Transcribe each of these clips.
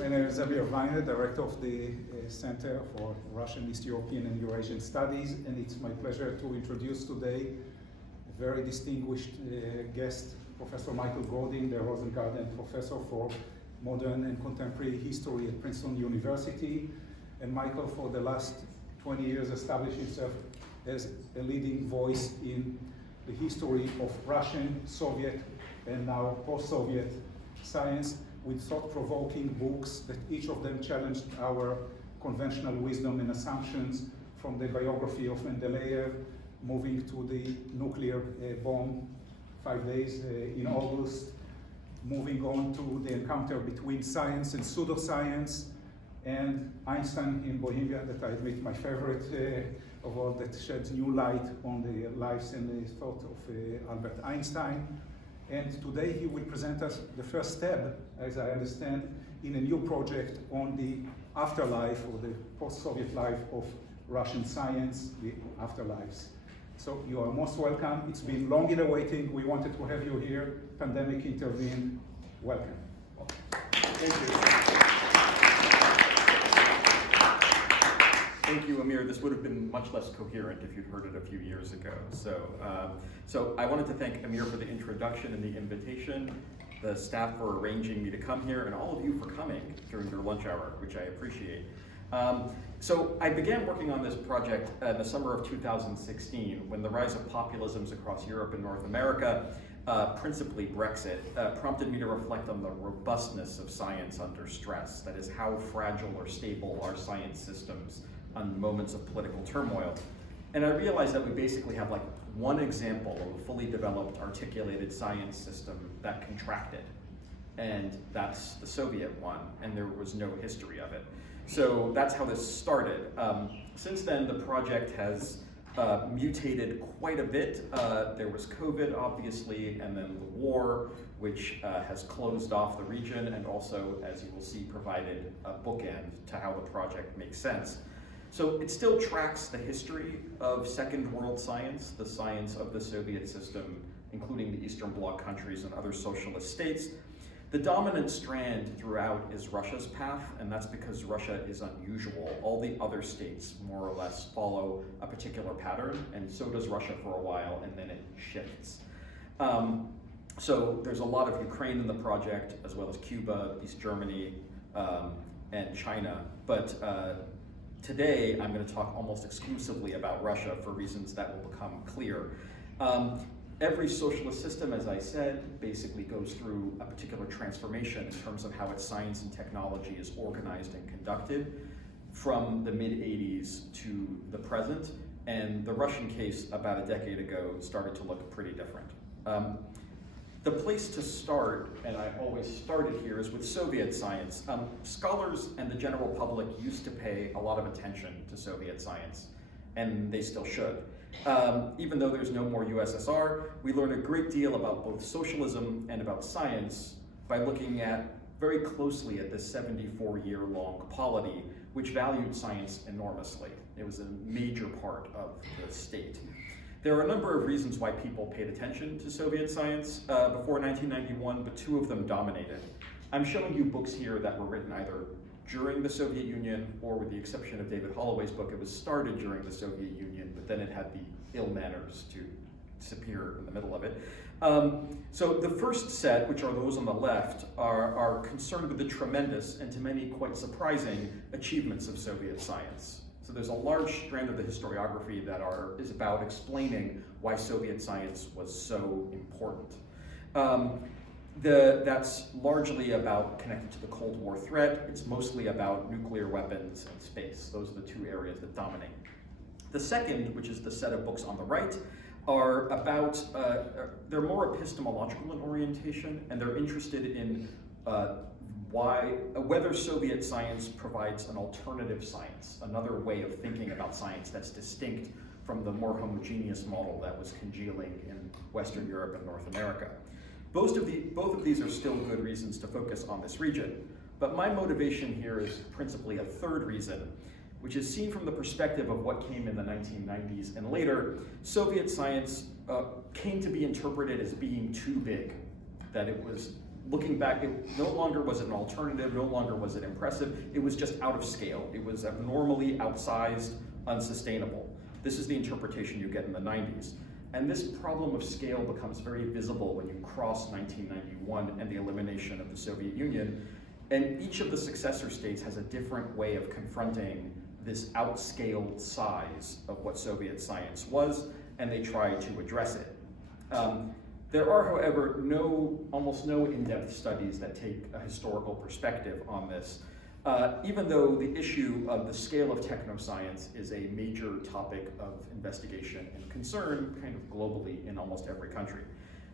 My name is Amir Weiner, Director of the Center for Russian, East European and Eurasian Studies, and it's my pleasure to introduce today a very distinguished guest, Professor Michael Godin, the Rosengarten Professor for Modern and Contemporary History at Princeton University. And Michael, for the last 20 years, established himself as a leading voice in the history of Russian, Soviet, and now post-Soviet science, with thought-provoking books that each of them challenged our conventional wisdom and assumptions, from the biography of Mendeleev, moving to the nuclear bomb 5 days in August, moving on to the encounter between science and pseudoscience, and Einstein in Bohemia, that I admit my favorite of all, that sheds new light on the lives and the thought of Albert Einstein. And today he will present us the first step, as I understand, in a new project on the afterlife, or the post-Soviet life of Russian science, the Afterlives. So you are most welcome. It's been long in the waiting. We wanted to have you here. Pandemic intervened. Welcome. Thank you. Thank you, Amir. This would have been much less coherent if you'd heard it a few years ago. So I wanted to thank Amir for the introduction and the invitation, the staff for arranging me to come here, and all of you for coming during your lunch hour, which I appreciate. So I began working on this project in the summer of 2016, when the rise of populisms across Europe and North America, principally Brexit, prompted me to reflect on the robustness of science under stress. That is, how fragile or stable are science systems on moments of political turmoil. And I realized that we basically have like one example of a fully developed, articulated science system that contracted. And that's the Soviet one, and there was no history of it. So that's how this started. Since then, the project has mutated quite a bit. There was COVID, obviously, and then the war, which has closed off the region, and also, as you will see, provided a bookend to how the project makes sense. So it still tracks the history of Second World science, the science of the Soviet system, including the Eastern Bloc countries and other socialist states. The dominant strand throughout is Russia's path, and that's because Russia is unusual. All the other states more or less follow a particular pattern, and so does Russia for a while, and then it shifts. So there's a lot of Ukraine in the project, as well as Cuba, East Germany, and China. But today, I'm going to talk almost exclusively about Russia for reasons that will become clear. Every socialist system, as I said, basically goes through a particular transformation in terms of how its science and technology is organized and conducted from the mid-'80s to the present. And the Russian case about a decade ago started to look pretty different. The place to start, and I always started here, is with Soviet science. Scholars and the general public used to pay a lot of attention to Soviet science, and they still should. Even though there's no more USSR, we learn a great deal about both socialism and about science by looking very closely at this 74-year-long polity, which valued science enormously. It was a major part of the state. There are a number of reasons why people paid attention to Soviet science before 1991, but two of them dominated. I'm showing you books here that were written either during the Soviet Union, or with the exception of David Holloway's book, it was started during the Soviet Union, but then it had the ill manners to disappear in the middle of it. So the first set, which are those on the left, are concerned with the tremendous, and to many quite surprising, achievements of Soviet science. So there's a large strand of the historiography that is about explaining why Soviet science was so important. That's largely about connected to the Cold War threat. It's mostly about nuclear weapons and space. Those are the two areas that dominate. The second, which is the set of books on the right, are about, they're more epistemological in orientation, and they're interested in whether Soviet science provides an alternative science, another way of thinking about science that's distinct from the more homogeneous model that was congealing in Western Europe and North America. Both of these are still good reasons to focus on this region, but my motivation here is principally a third reason, which is seen from the perspective of what came in the 1990s and later. Soviet science came to be interpreted as being too big, that it was looking back, it no longer was it an alternative, no longer was it impressive, it was just out of scale. It was abnormally outsized, unsustainable. This is the interpretation you get in the 90s. And this problem of scale becomes very visible when you cross 1991 and the elimination of the Soviet Union. And each of the successor states has a different way of confronting this outscaled size of what Soviet science was, and they try to address it. There are, however, almost no in-depth studies that take a historical perspective on this, even though the issue of the scale of technoscience is a major topic of investigation and concern kind of globally in almost every country.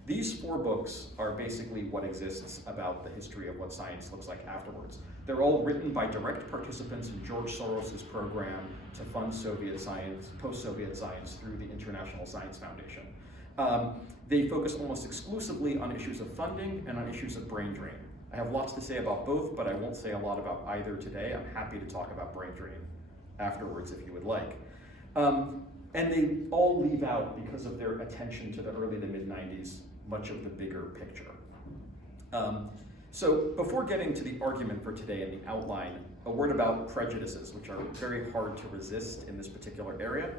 These 4 books are basically what exists about the history of what science looks like afterwards. They're all written by direct participants in George Soros's program to fund Soviet science, post-Soviet science through the International Science Foundation. They focus almost exclusively on issues of funding and on issues of brain drain. I have lots to say about both, but I won't say a lot about either today. I'm happy to talk about brain drain afterwards if you would like. And they all leave out, because of their attention to the early to mid-90s, much of the bigger picture. So before getting to the argument for today and the outline, a word about prejudices, which are very hard to resist in this particular area.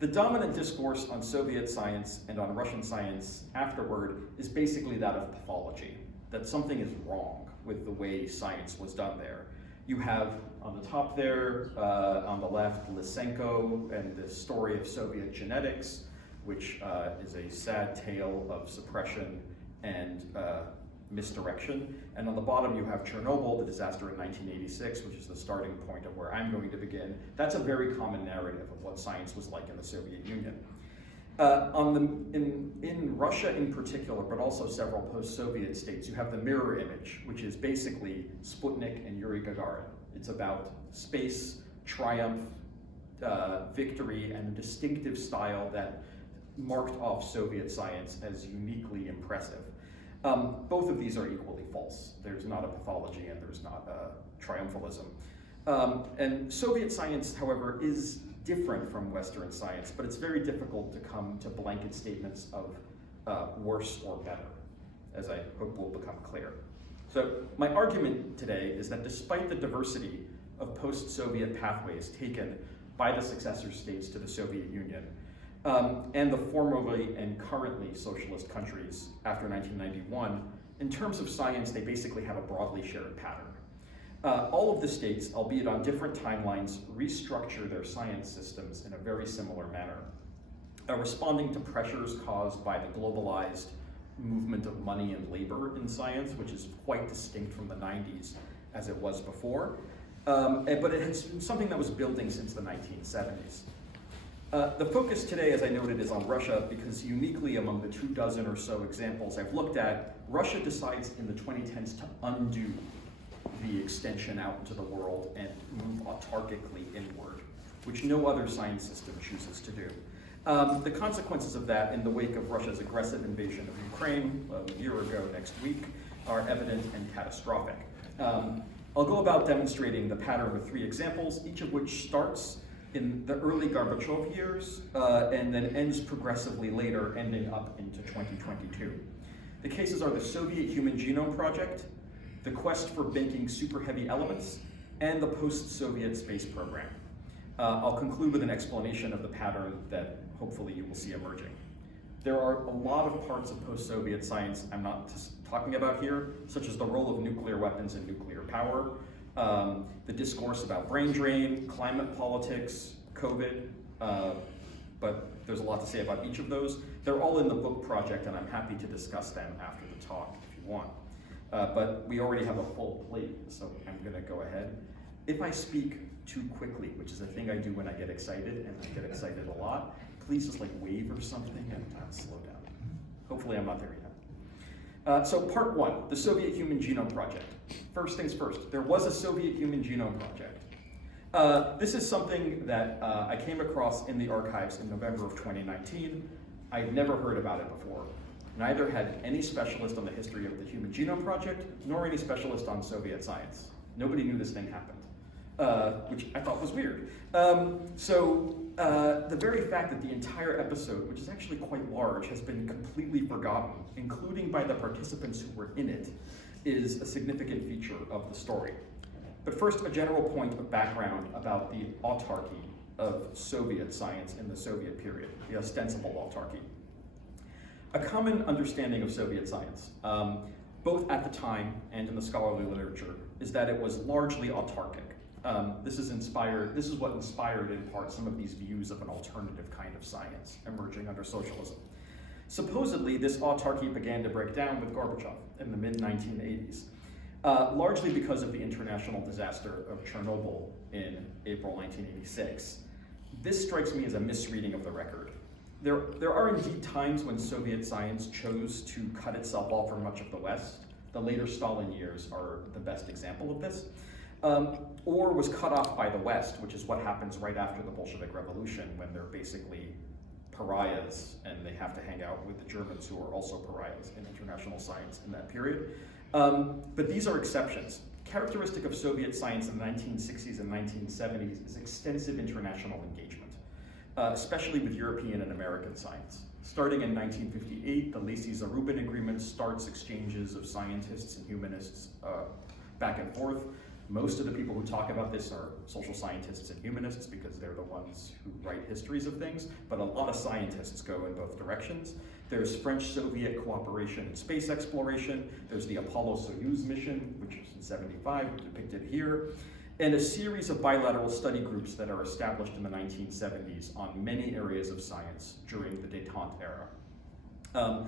The dominant discourse on Soviet science and on Russian science afterward is basically that of pathology, that something is wrong with the way science was done there. You have on the top there, on the left, Lysenko and the story of Soviet genetics, which is a sad tale of suppression and misdirection. And on the bottom you have Chernobyl, the disaster in 1986, which is the starting point of where I'm going to begin. That's a very common narrative of what science was like in the Soviet Union. In Russia in particular, but also several post-Soviet states, you have the mirror image, which is basically Sputnik and Yuri Gagarin. It's about space, triumph, victory, and a distinctive style that marked off Soviet science as uniquely impressive. Both of these are equally false. There's not a pathology and there's not a triumphalism. And Soviet science, however, is different from Western science, but it's very difficult to come to blanket statements of worse or better, as I hope will become clear. So my argument today is that despite the diversity of post-Soviet pathways taken by the successor states to the Soviet Union, and the formerly and currently socialist countries after 1991, in terms of science, they basically have a broadly shared pattern. All of the states, albeit on different timelines, restructure their science systems in a very similar manner, responding to pressures caused by the globalized movement of money and labor in science, which is quite distinct from the 90s as it was before, but it has been something that was building since the 1970s. The focus today, as I noted, is on Russia because uniquely among the 24 or so examples I've looked at, Russia decides in the 2010s to undo the extension out into the world and move autarkically inward, which no other science system chooses to do. The consequences of that in the wake of Russia's aggressive invasion of Ukraine a year ago next week are evident and catastrophic. I'll go about demonstrating the pattern with 3 examples, each of which starts in the early Gorbachev years and then ends progressively later, ending up into 2022. The cases are the Soviet Human Genome Project, the quest for making super heavy elements, and the post-Soviet space program. I'll conclude with an explanation of the pattern that hopefully you will see emerging. There are a lot of parts of post-Soviet science I'm not talking about here, such as the role of nuclear weapons and nuclear power, the discourse about brain drain, climate politics, COVID, but there's a lot to say about each of those. They're all in the book project, and I'm happy to discuss them after the talk if you want. But we already have a full plate, so I'm gonna go ahead. If I speak too quickly, which is a thing I do when I get excited, and I get excited a lot, please just like wave or something and slow down. Hopefully I'm not there yet. So part 1, the Soviet Human Genome Project. First things first, there was a Soviet Human Genome Project. This is something that I came across in the archives in November of 2019. I've never heard about it before. Neither had any specialist on the history of the Human Genome Project, nor any specialist on Soviet science. Nobody knew this thing happened, which I thought was weird. The very fact that the entire episode, which is actually quite large, has been completely forgotten, including by the participants who were in it, is a significant feature of the story. But first, a general point of background about the autarky of Soviet science in the Soviet period, the ostensible autarky. A common understanding of Soviet science, both at the time and in the scholarly literature, is that it was largely autarkic. This is what inspired in part some of these views of an alternative kind of science emerging under socialism. Supposedly, this autarky began to break down with Gorbachev in the mid-1980s, largely because of the international disaster of Chernobyl in April 1986. This strikes me as a misreading of the record. There are indeed times when Soviet science chose to cut itself off from much of the West. The later Stalin years are the best example of this. Or was cut off by the West, which is what happens right after the Bolshevik Revolution, when they're basically pariahs and they have to hang out with the Germans, who are also pariahs in international science in that period. But these are exceptions. Characteristic of Soviet science in the 1960s and 1970s is extensive international engagement, especially with European and American science. Starting in 1958, the Lacey-Zarubin Agreement starts exchanges of scientists and humanists back and forth. Most of the people who talk about this are social scientists and humanists because they're the ones who write histories of things, but a lot of scientists go in both directions. There's French-Soviet cooperation in space exploration. There's the Apollo-Soyuz mission, which was in '75, depicted here, and a series of bilateral study groups that are established in the 1970s on many areas of science during the détente era.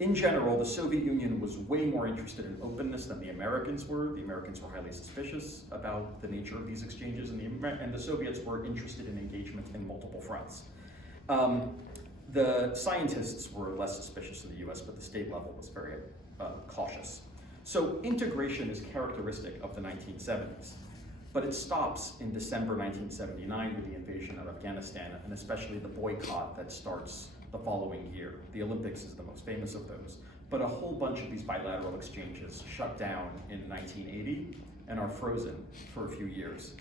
In general, the Soviet Union was way more interested in openness than the Americans were. The Americans were highly suspicious about the nature of these exchanges, and the Soviets were interested in engagement in multiple fronts. The scientists were less suspicious in the US, but the state level was very cautious. So integration is characteristic of the 1970s, but it stops in December 1979 with the invasion of Afghanistan, and especially the boycott that starts the following year. The Olympics is the most famous of those, but a whole bunch of these bilateral exchanges shut down in 1980 and are frozen for a few years.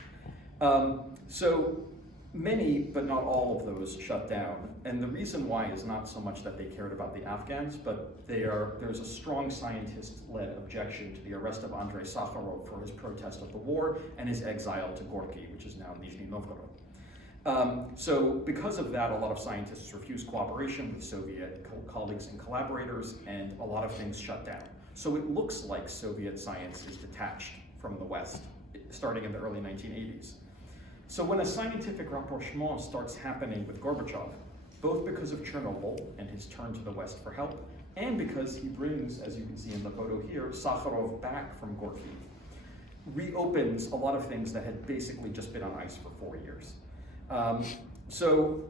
So many, but not all of those shut down, and the reason why is not so much that they cared about the Afghans, but there's a strong scientist-led objection to the arrest of Andrei Sakharov for his protest of the war and his exile to Gorky, which is now Nizhny Novgorod. So because of that, a lot of scientists refused cooperation with Soviet colleagues and collaborators, and a lot of things shut down. So it looks like Soviet science is detached from the West, starting in the early 1980s. So when a scientific rapprochement starts happening with Gorbachev, both because of Chernobyl and his turn to the West for help, and because he brings, as you can see in the photo here, Sakharov back from Gorky, reopens a lot of things that had basically just been on ice for 4 years. So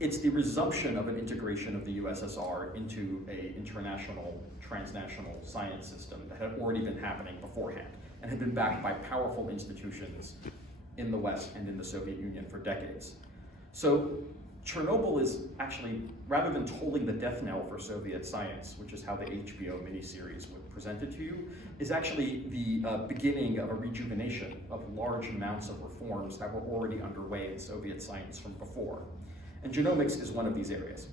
it's the resumption of an integration of the USSR into an international, transnational science system that had already been happening beforehand and had been backed by powerful institutions in the West and in the Soviet Union for decades. So Chernobyl is actually, rather than tolling the death knell for Soviet science, which is how the HBO miniseries would present it to you, is actually the beginning of a rejuvenation of large amounts of reforms that were already underway in Soviet science from before. And genomics is one of these areas.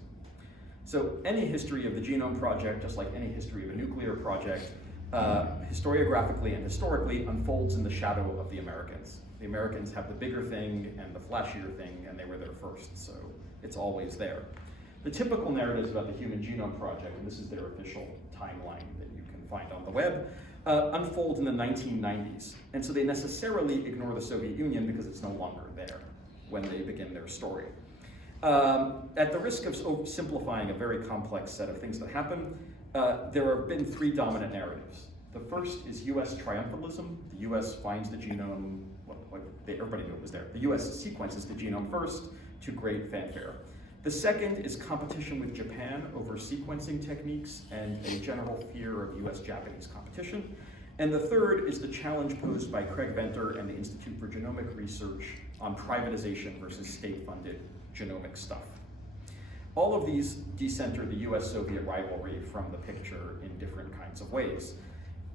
So any history of the Genome Project, just like any history of a nuclear project, historiographically and historically unfolds in the shadow of the Americans. The Americans have the bigger thing and the flashier thing, and they were there first, so it's always there. The typical narratives about the Human Genome Project, and this is their official timeline that you can find on the web, unfold in the 1990s. And so they necessarily ignore the Soviet Union because it's no longer there when they begin their story. At the risk of simplifying a very complex set of things that happen, there have been 3 dominant narratives. The first is US triumphalism. The US finds the genome, everybody knew it was there. The US sequences the genome first to great fanfare. The second is competition with Japan over sequencing techniques and a general fear of US-Japanese competition. And the third is the challenge posed by Craig Venter and the Institute for Genomic Research on privatization versus state-funded genomic stuff. All of these decenter the US-Soviet rivalry from the picture in different kinds of ways.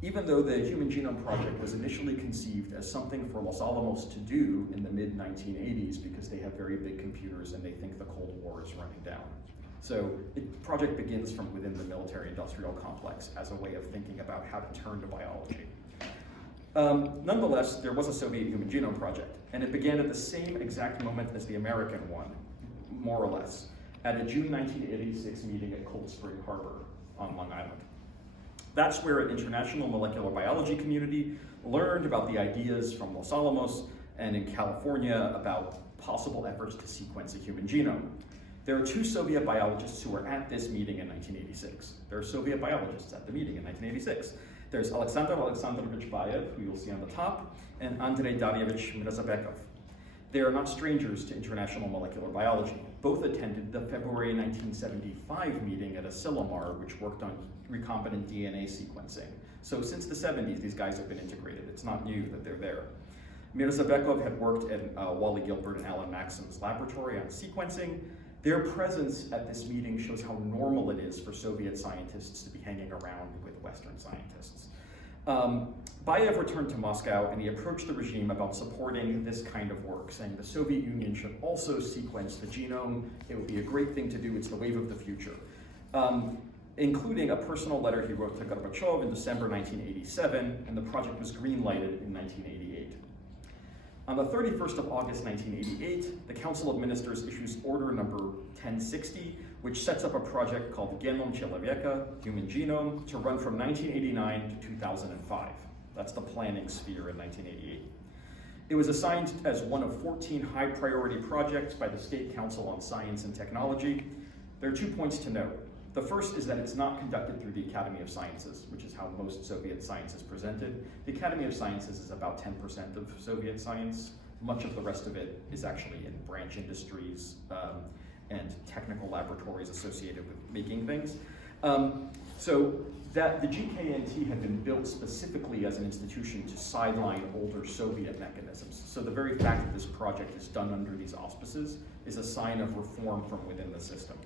Even though the Human Genome Project was initially conceived as something for Los Alamos to do in the mid-1980s because they have very big computers and they think the Cold War is running down. So the project begins from within the military-industrial complex as a way of thinking about how to turn to biology. Nonetheless, there was a Soviet Human Genome Project, and it began at the same exact moment as the American one, more or less, at a June 1986 meeting at Cold Spring Harbor on Long Island. That's where an international molecular biology community learned about the ideas from Los Alamos and in California about possible efforts to sequence a human genome. There are two Soviet biologists who were at this meeting in 1986. There are Soviet biologists at the meeting in 1986. There's Alexander Alexandrovich Bayev, who you'll see on the top, and Andrei Daryevich Mirzabekov. They are not strangers to international molecular biology. Both attended the February 1975 meeting at Asilomar, which worked on recombinant DNA sequencing. So since the 70s, these guys have been integrated. It's not new that they're there. Mirzabekov had worked at Wally Gilbert and Alan Maxim's laboratory on sequencing. Their presence at this meeting shows how normal it is for Soviet scientists to be hanging around with Western scientists. Bayev returned to Moscow and he approached the regime about supporting this kind of work, saying the Soviet Union should also sequence the genome. It would be a great thing to do. It's the wave of the future. Including a personal letter he wrote to Gorbachev in December 1987, and the project was green-lighted in 1988. On the 31st of August 1988, the Council of Ministers issues Order Number 1060, which sets up a project called Genome Человека, Human Genome, to run from 1989 to 2005. That's the planning sphere in 1988. It was assigned as one of 14 high-priority projects by the State Council on Science and Technology. There are 2 points to note. The first is that it's not conducted through the Academy of Sciences, which is how most Soviet science is presented. The Academy of Sciences is about 10% of Soviet science. Much of the rest of it is actually in branch industries and technical laboratories associated with making things. So that the GKNT had been built specifically as an institution to sideline older Soviet mechanisms. So the very fact that this project is done under these auspices is a sign of reform from within the system.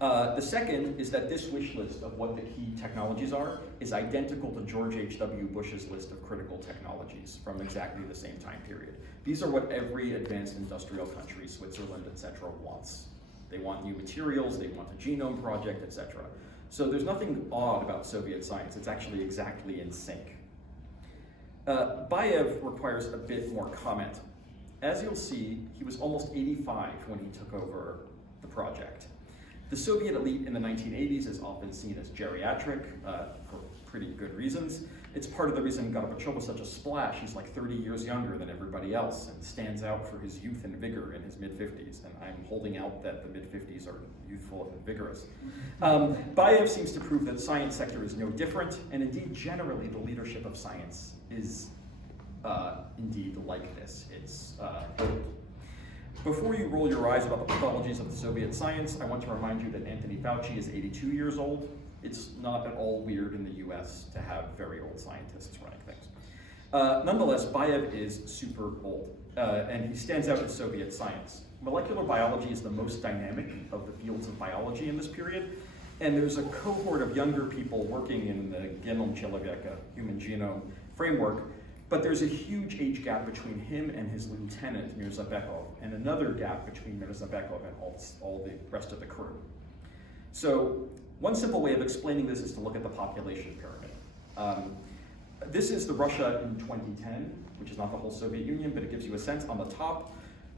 The second is that this wish list of what the key technologies are is identical to George H.W. Bush's list of critical technologies from exactly the same time period. These are what every advanced industrial country, Switzerland, etc., wants. They want new materials, they want a genome project, etc. So there's nothing odd about Soviet science. It's actually exactly in sync. Bayev requires a bit more comment. As you'll see, he was almost 85 when he took over the project. The Soviet elite in the 1980s is often seen as geriatric for pretty good reasons. It's part of the reason Gorbachev was such a splash. He's like 30 years younger than everybody else and stands out for his youth and vigor in his mid-50s. And I'm holding out that the mid-50s are youthful and vigorous. Bayev seems to prove that the science sector is no different, and indeed, generally, the leadership of science is indeed like this. It's Before you roll your eyes about the pathologies of the Soviet science, I want to remind you that Anthony Fauci is 82 years old. It's not at all weird in the US to have very old scientists running things. Nonetheless, Bayev is super old, and he stands out in Soviet science. Molecular biology is the most dynamic of the fields of biology in this period, and there's a cohort of younger people working in the Genome Человека, human genome framework. But there's a huge age gap between him and his lieutenant, Mirzabekov, and another gap between Mirzabekov and all the rest of the crew. So one simple way of explaining this is to look at the population pyramid. This is the Russia in 2010, which is not the whole Soviet Union, but it gives you a sense. On the top,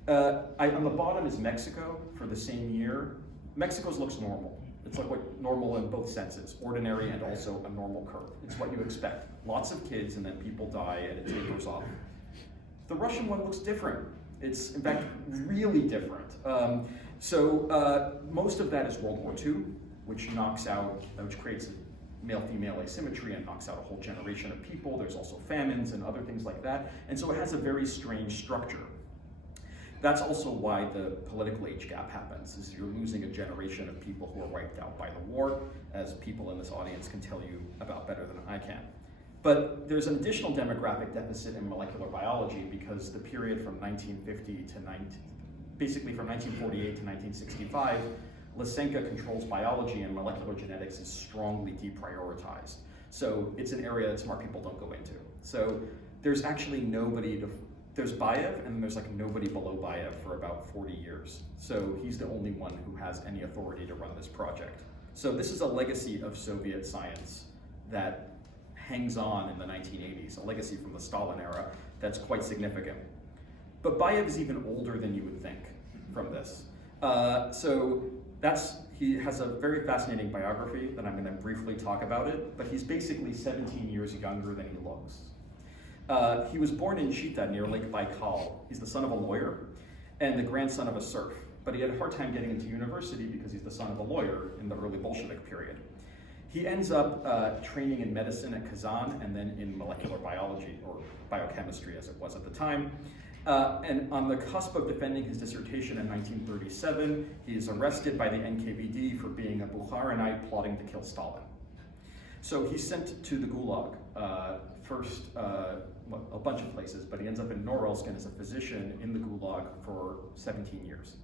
on the bottom is Mexico for the same year. Mexico's looks normal. It's like what normal in both senses, ordinary and also a normal curve. It's what you expect. Lots of kids and then people die and it tapers off. The Russian one looks different. It's in fact really different. Most of that is World War II, which creates a male-female asymmetry and knocks out a whole generation of people. There's also famines and other things like that. And so it has a very strange structure. That's also why the political age gap happens, is you're losing a generation of people who are wiped out by the war, as people in this audience can tell you about better than I can. But there's an additional demographic deficit in molecular biology because the period from 1950 to basically from 1948 to 1965, Lysenko controls biology and molecular genetics is strongly deprioritized. So it's an area that smart people don't go into. So there's actually nobody to there's Bayev, and there's like nobody below Bayev for about 40 years. So he's the only one who has any authority to run this project. So this is a legacy of Soviet science that hangs on in the 1980s, a legacy from the Stalin era that's quite significant. But Bayev is even older than you would think from this. He has a very fascinating biography that I'm going to briefly talk about it, but he's basically 17 years younger than he looks. He was born in Chita near Lake Baikal. He's the son of a lawyer and the grandson of a serf, but he had a hard time getting into university because he's the son of a lawyer in the early Bolshevik period. He ends up training in medicine at Kazan and then in molecular biology, or biochemistry as it was at the time. And on the cusp of defending his dissertation in 1937, he is arrested by the NKVD for being a Bukharinite plotting to kill Stalin. So he's sent to the Gulag, a bunch of places, but he ends up in Norilsk and is a physician in the Gulag for 17 years.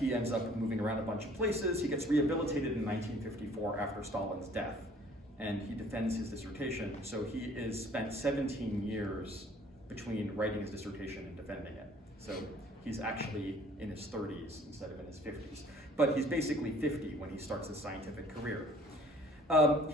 He ends up moving around a bunch of places. He gets rehabilitated in 1954 after Stalin's death, and he defends his dissertation. So he is spent 17 years between writing his dissertation and defending it. So he's actually in his 30s instead of in his 50s. But he's basically 50 when he starts his scientific career.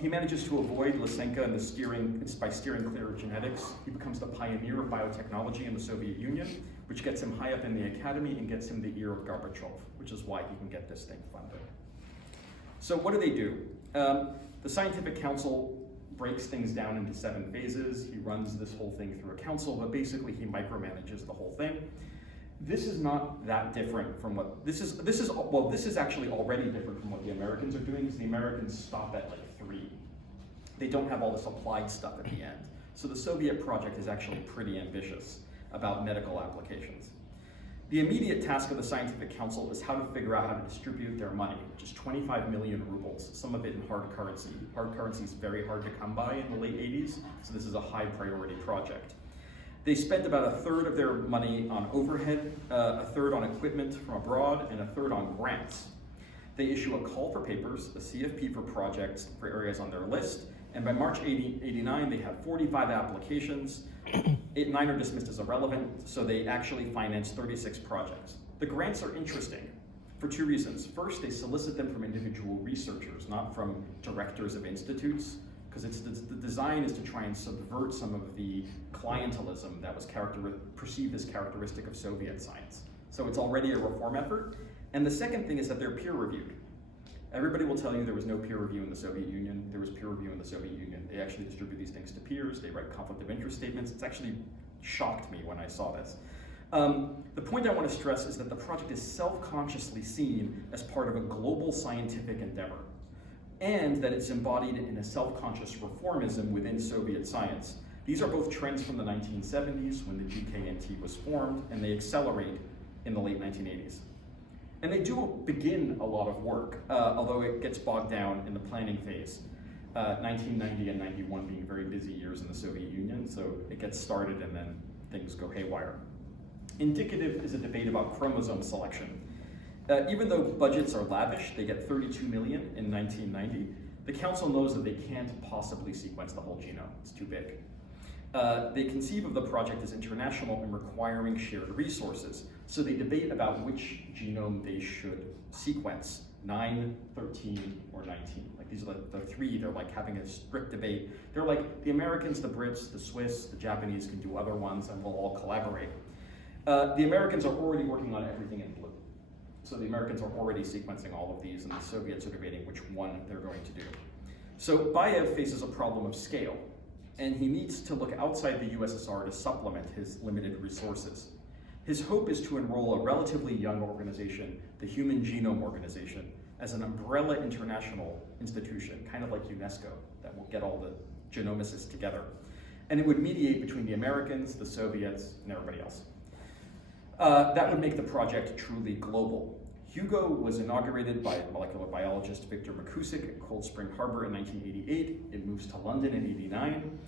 He manages to avoid Lysenko and by steering clear of genetics. He becomes the pioneer of biotechnology in the Soviet Union, which gets him high up in the academy and gets him the ear of Gorbachev, which is why he can get this thing funded. So what do? The Scientific Council breaks things down into 7 phases. He runs this whole thing through a council, but basically he micromanages the whole thing. This is not that different from what, this is actually already different from what the Americans are doing, because the Americans stop at like 3. They don't have all this applied stuff at the end. So the Soviet project is actually pretty ambitious about medical applications. The immediate task of the Scientific Council is how to figure out how to distribute their money, which is 25 million rubles, some of it in hard currency. Hard currency is very hard to come by in the late 80s, so this is a high priority project. They spend about 1/3 of their money on overhead, 1/3 on equipment from abroad, and 1/3 on grants. They issue a call for papers, a CFP for projects for areas on their list, and by March 89, they have 45 applications. 9 are dismissed as irrelevant, so they actually finance 36 projects. The grants are interesting for 2 reasons. First, they solicit them from individual researchers, not from directors of institutes, because the design is to try and subvert some of the clientelism that was perceived as characteristic of Soviet science. So it's already a reform effort. And the second thing is that they're peer reviewed. Everybody will tell you there was no peer review in the Soviet Union. There was peer review in the Soviet Union. They actually distribute these things to peers. They write conflict of interest statements. It's actually shocked me when I saw this. The point I want to stress is that the project is self-consciously seen as part of a global scientific endeavor, and that it's embodied in a self-conscious reformism within Soviet science. These are both trends from the 1970s when the GKNT was formed, and they accelerate in the late 1980s. And they do begin a lot of work, although it gets bogged down in the planning phase. 1990 and 91 being very busy years in the Soviet Union, so it gets started and then things go haywire. Indicative is a debate about chromosome selection. Even though budgets are lavish, they get 32 million in 1990, the council knows that they can't possibly sequence the whole genome. It's too big. They conceive of the project as international and requiring shared resources. So they debate about which genome they should sequence, 9, 13, or 19. Like these are the 3, they're like having a strict debate. They're like the Americans, the Brits, the Swiss, the Japanese can do other ones and we'll all collaborate. The Americans are already working on everything in blue. So the Americans are already sequencing all of these and the Soviets are debating which one they're going to do. So Bayev faces a problem of scale, and he needs to look outside the USSR to supplement his limited resources. His hope is to enroll a relatively young organization, the Human Genome Organization, as an umbrella international institution, kind of like UNESCO, that will get all the genomicists together. And it would mediate between the Americans, the Soviets, and everybody else. That would make the project truly global. HUGO was inaugurated by molecular biologist Victor Makusik at Cold Spring Harbor in 1988. It moves to London in '89.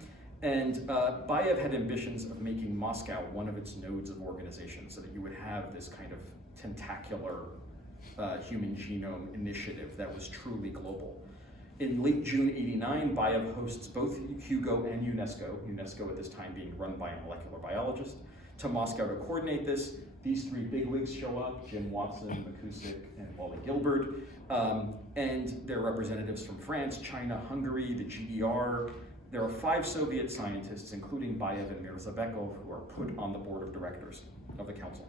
And Bayev had ambitions of making Moscow one of its nodes of organization so that you would have this kind of tentacular human genome initiative that was truly global. In late June '89, Bayev hosts both HUGO and UNESCO at this time being run by a molecular biologist, to Moscow to coordinate this. These three bigwigs show up, Jim Watson, McCusick, and Wally Gilbert, and they're representatives from France, China, Hungary, the GDR. There are 5 Soviet scientists, including Bayev and Mirzabekov, who are put on the board of directors of the council.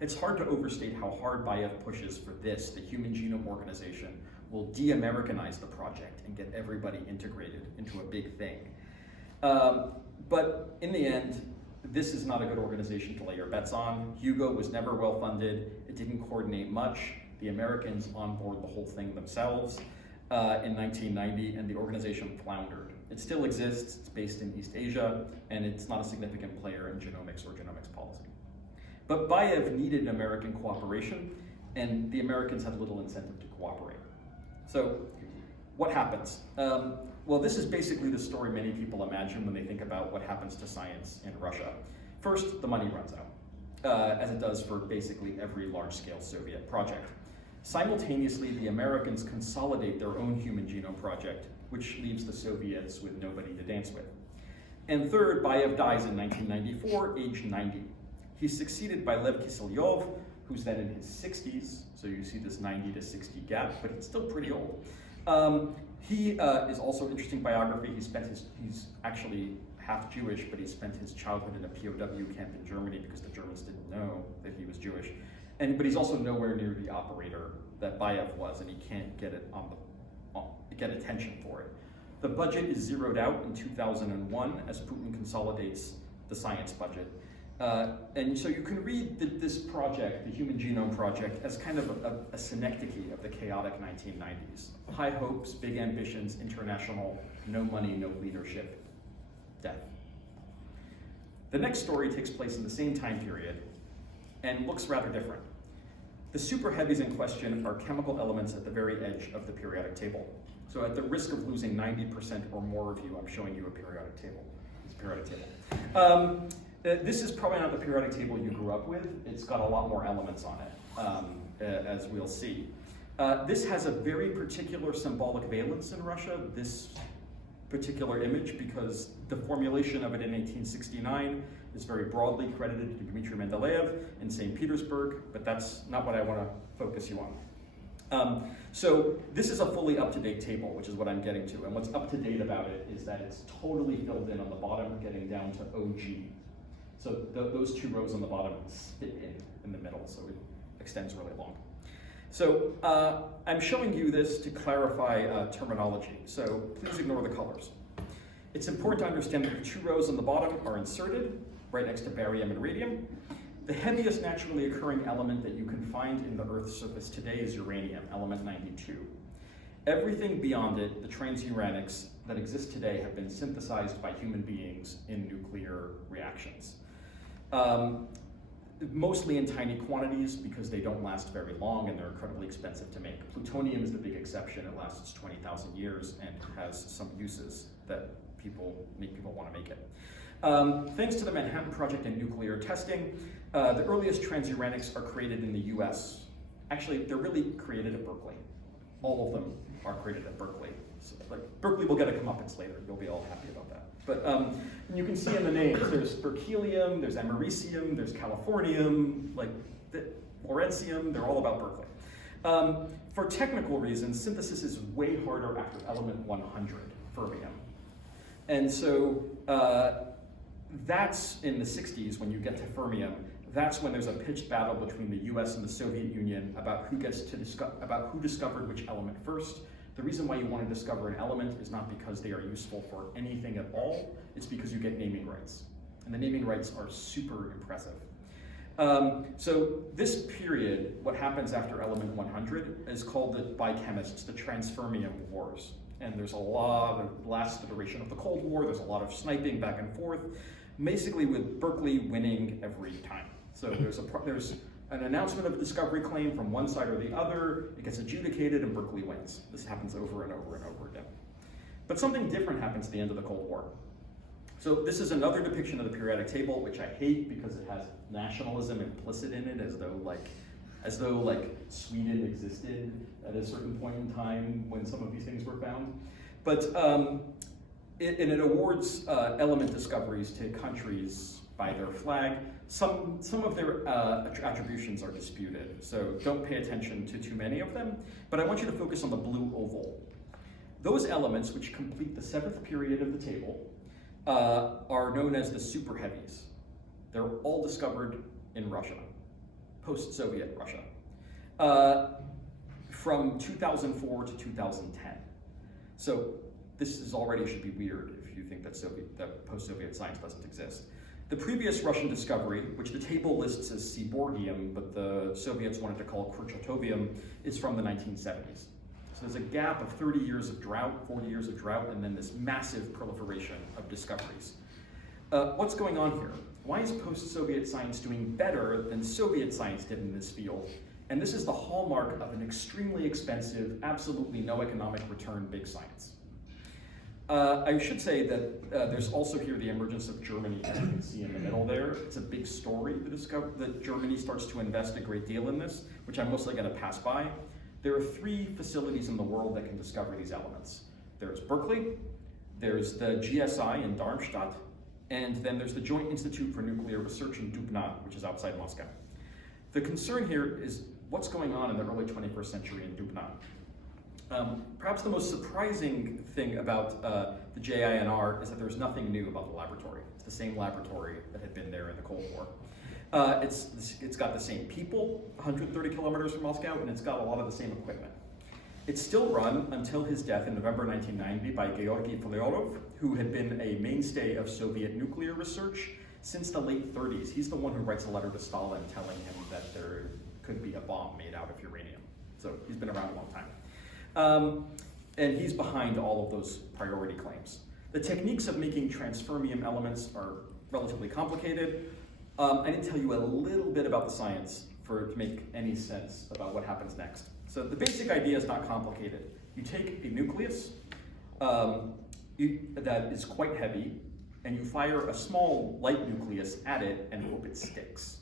It's hard to overstate how hard Bayev pushes for this. The Human Genome Organization will de-Americanize the project and get everybody integrated into a big thing. But in the end, this is not a good organization to lay your bets on. HUGO was never well funded. It didn't coordinate much. The Americans onboard the whole thing themselves in 1990, and the organization floundered. It still exists, it's based in East Asia, and it's not a significant player in genomics or genomics policy. But Bayev needed American cooperation, and the Americans had little incentive to cooperate. So what happens? Well, this is basically the story many people imagine when they think about what happens to science in Russia. First, the money runs out, as it does for basically every large-scale Soviet project. Simultaneously, the Americans consolidate their own human genome project, which leaves the Soviets with nobody to dance with. And third, Bayev dies in 1994, age 90. He's succeeded by Lev Kiselyov, who's then in his 60s, so you see this 90 to 60 gap, but he's still pretty old. He is also interesting biography. He's actually half Jewish, but he spent his childhood in a POW camp in Germany because the Germans didn't know that he was Jewish. But he's also nowhere near the operator that Bayev was, and he can't get it get attention for it. The budget is zeroed out in 2001 as Putin consolidates the science budget. And so you can read this project, the Human Genome Project, as kind of a synecdoche of the chaotic 1990s. High hopes, big ambitions, international, no money, no leadership, death. The next story takes place in the same time period and looks rather different. The superheavies in question are chemical elements at the very edge of the periodic table. So at the risk of losing 90% or more of you, I'm showing you a periodic table. It's a periodic table. This is probably not the periodic table you grew up with. It's got a lot more elements on it, as we'll see. This has a very particular symbolic valence in Russia, this particular image, because the formulation of it in 1869 is very broadly credited to Dmitry Mendeleev in St. Petersburg, but that's not what I want to focus you on. So this is a fully up-to-date table, which is what I'm getting to. And what's up-to-date about it is that it's totally filled in on the bottom, getting down to OG. So those 2 rows on the bottom fit in the middle, so it extends really long. So I'm showing you this to clarify terminology, so please ignore the colors. It's important to understand that the 2 rows on the bottom are inserted right next to barium and radium. The heaviest naturally occurring element that you can find in the Earth's surface today is uranium, element 92. Everything beyond it, the transuranics that exist today, have been synthesized by human beings in nuclear reactions. Mostly in tiny quantities because they don't last very long and they're incredibly expensive to make. Plutonium is the big exception. It lasts 20,000 years and has some uses that make people want to make it. Thanks to the Manhattan Project and nuclear testing, the earliest transuranics are created in the US. Actually, they're really created at Berkeley. All of them are created at Berkeley. So, Berkeley will get a comeuppance later. You'll be all happy about that. But you can see in the names, there's berkelium, there's americium, there's californium, lawrencium, they're all about Berkeley. For technical reasons, synthesis is way harder after element 100, fermium. And so that's in the 60s when you get to fermium. That's when there's a pitched battle between the US and the Soviet Union about who discovered which element first. The reason why you want to discover an element is not because they are useful for anything at all, it's because you get naming rights. And the naming rights are super impressive. So this period, what happens after element 100, is called by chemists the transfermium wars. And there's a lot of, lasts the duration of the Cold War, there's a lot of sniping back and forth, basically with Berkeley winning every time. So there's an announcement of a discovery claim from one side or the other, it gets adjudicated and Berkeley wins. This happens over and over and over again. But something different happens at the end of the Cold War. So this is another depiction of the periodic table, which I hate because it has nationalism implicit in it, as though as though like Sweden existed at a certain point in time when some of these things were found. But it awards element discoveries to countries by their flag. Some of their attributions are disputed, so don't pay attention to too many of them, but I want you to focus on the blue oval. Those elements, which complete the 7th period of the table, are known as the Superheavies. They're all discovered in Russia, post-Soviet Russia, from 2004 to 2010. So this is already should be weird if you think that post-Soviet science doesn't exist. The previous Russian discovery, which the table lists as Seaborgium, but the Soviets wanted to call Kurchatovium, is from the 1970s. So there's a gap of 30 years of drought, 40 years of drought, and then this massive proliferation of discoveries. What's going on here? Why is post-Soviet science doing better than Soviet science did in this field? And this is the hallmark of an extremely expensive, absolutely no economic return big science. I should say that there's also here the emergence of Germany, as you can see in the middle there. It's a big story that Germany starts to invest a great deal in this, which I'm mostly going to pass by. There are 3 facilities in the world that can discover these elements. There's Berkeley, there's the GSI in Darmstadt, and then there's the Joint Institute for Nuclear Research in Dubna, which is outside Moscow. The concern here is what's going on in the early 21st century in Dubna. Perhaps the most surprising thing about the JINR is that there's nothing new about the laboratory. It's the same laboratory that had been there in the Cold War. It's got the same people, 130 kilometers from Moscow, and it's got a lot of the same equipment. It's still run until his death in November 1990 by Georgy Fyodorov, who had been a mainstay of Soviet nuclear research since the late 30s. He's the one who writes a letter to Stalin telling him that there could be a bomb made out of uranium. So he's been around a long time. And he's behind all of those priority claims. The techniques of making transfermium elements are relatively complicated. I didn't tell you a little bit about the science to make any sense about what happens next. So the basic idea is not complicated. You take a nucleus that is quite heavy, and you fire a small light nucleus at it and hope it sticks.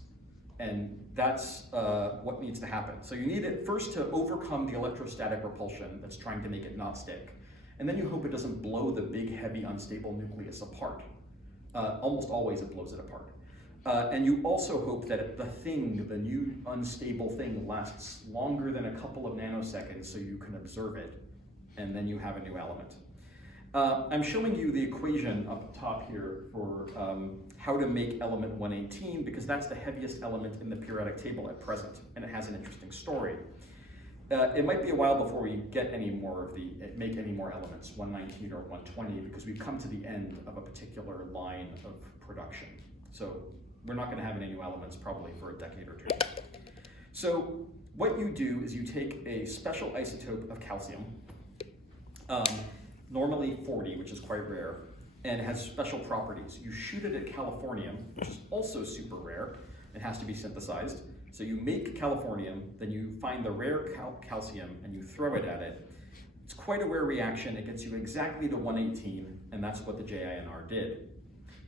And that's what needs to happen. So you need it first to overcome the electrostatic repulsion that's trying to make it not stick. And then you hope it doesn't blow the big, heavy, unstable nucleus apart. Almost always it blows it apart. And you also hope that the new unstable thing lasts longer than a couple of nanoseconds so you can observe it, and then you have a new element. I'm showing you the equation up top here for how to make element 118, because that's the heaviest element in the periodic table at present, and it has an interesting story. It might be a while before we get make any more elements, 119 or 120, because we've come to the end of a particular line of production. So we're not going to have any new elements probably for a decade or 2. So what you do is you take a special isotope of calcium, normally 40, which is quite rare, and it has special properties. You shoot it at californium, which is also super rare. It has to be synthesized. So you make californium, then you find the rare calcium and you throw it at it. It's quite a rare reaction. It gets you exactly to 118, and that's what the JINR did.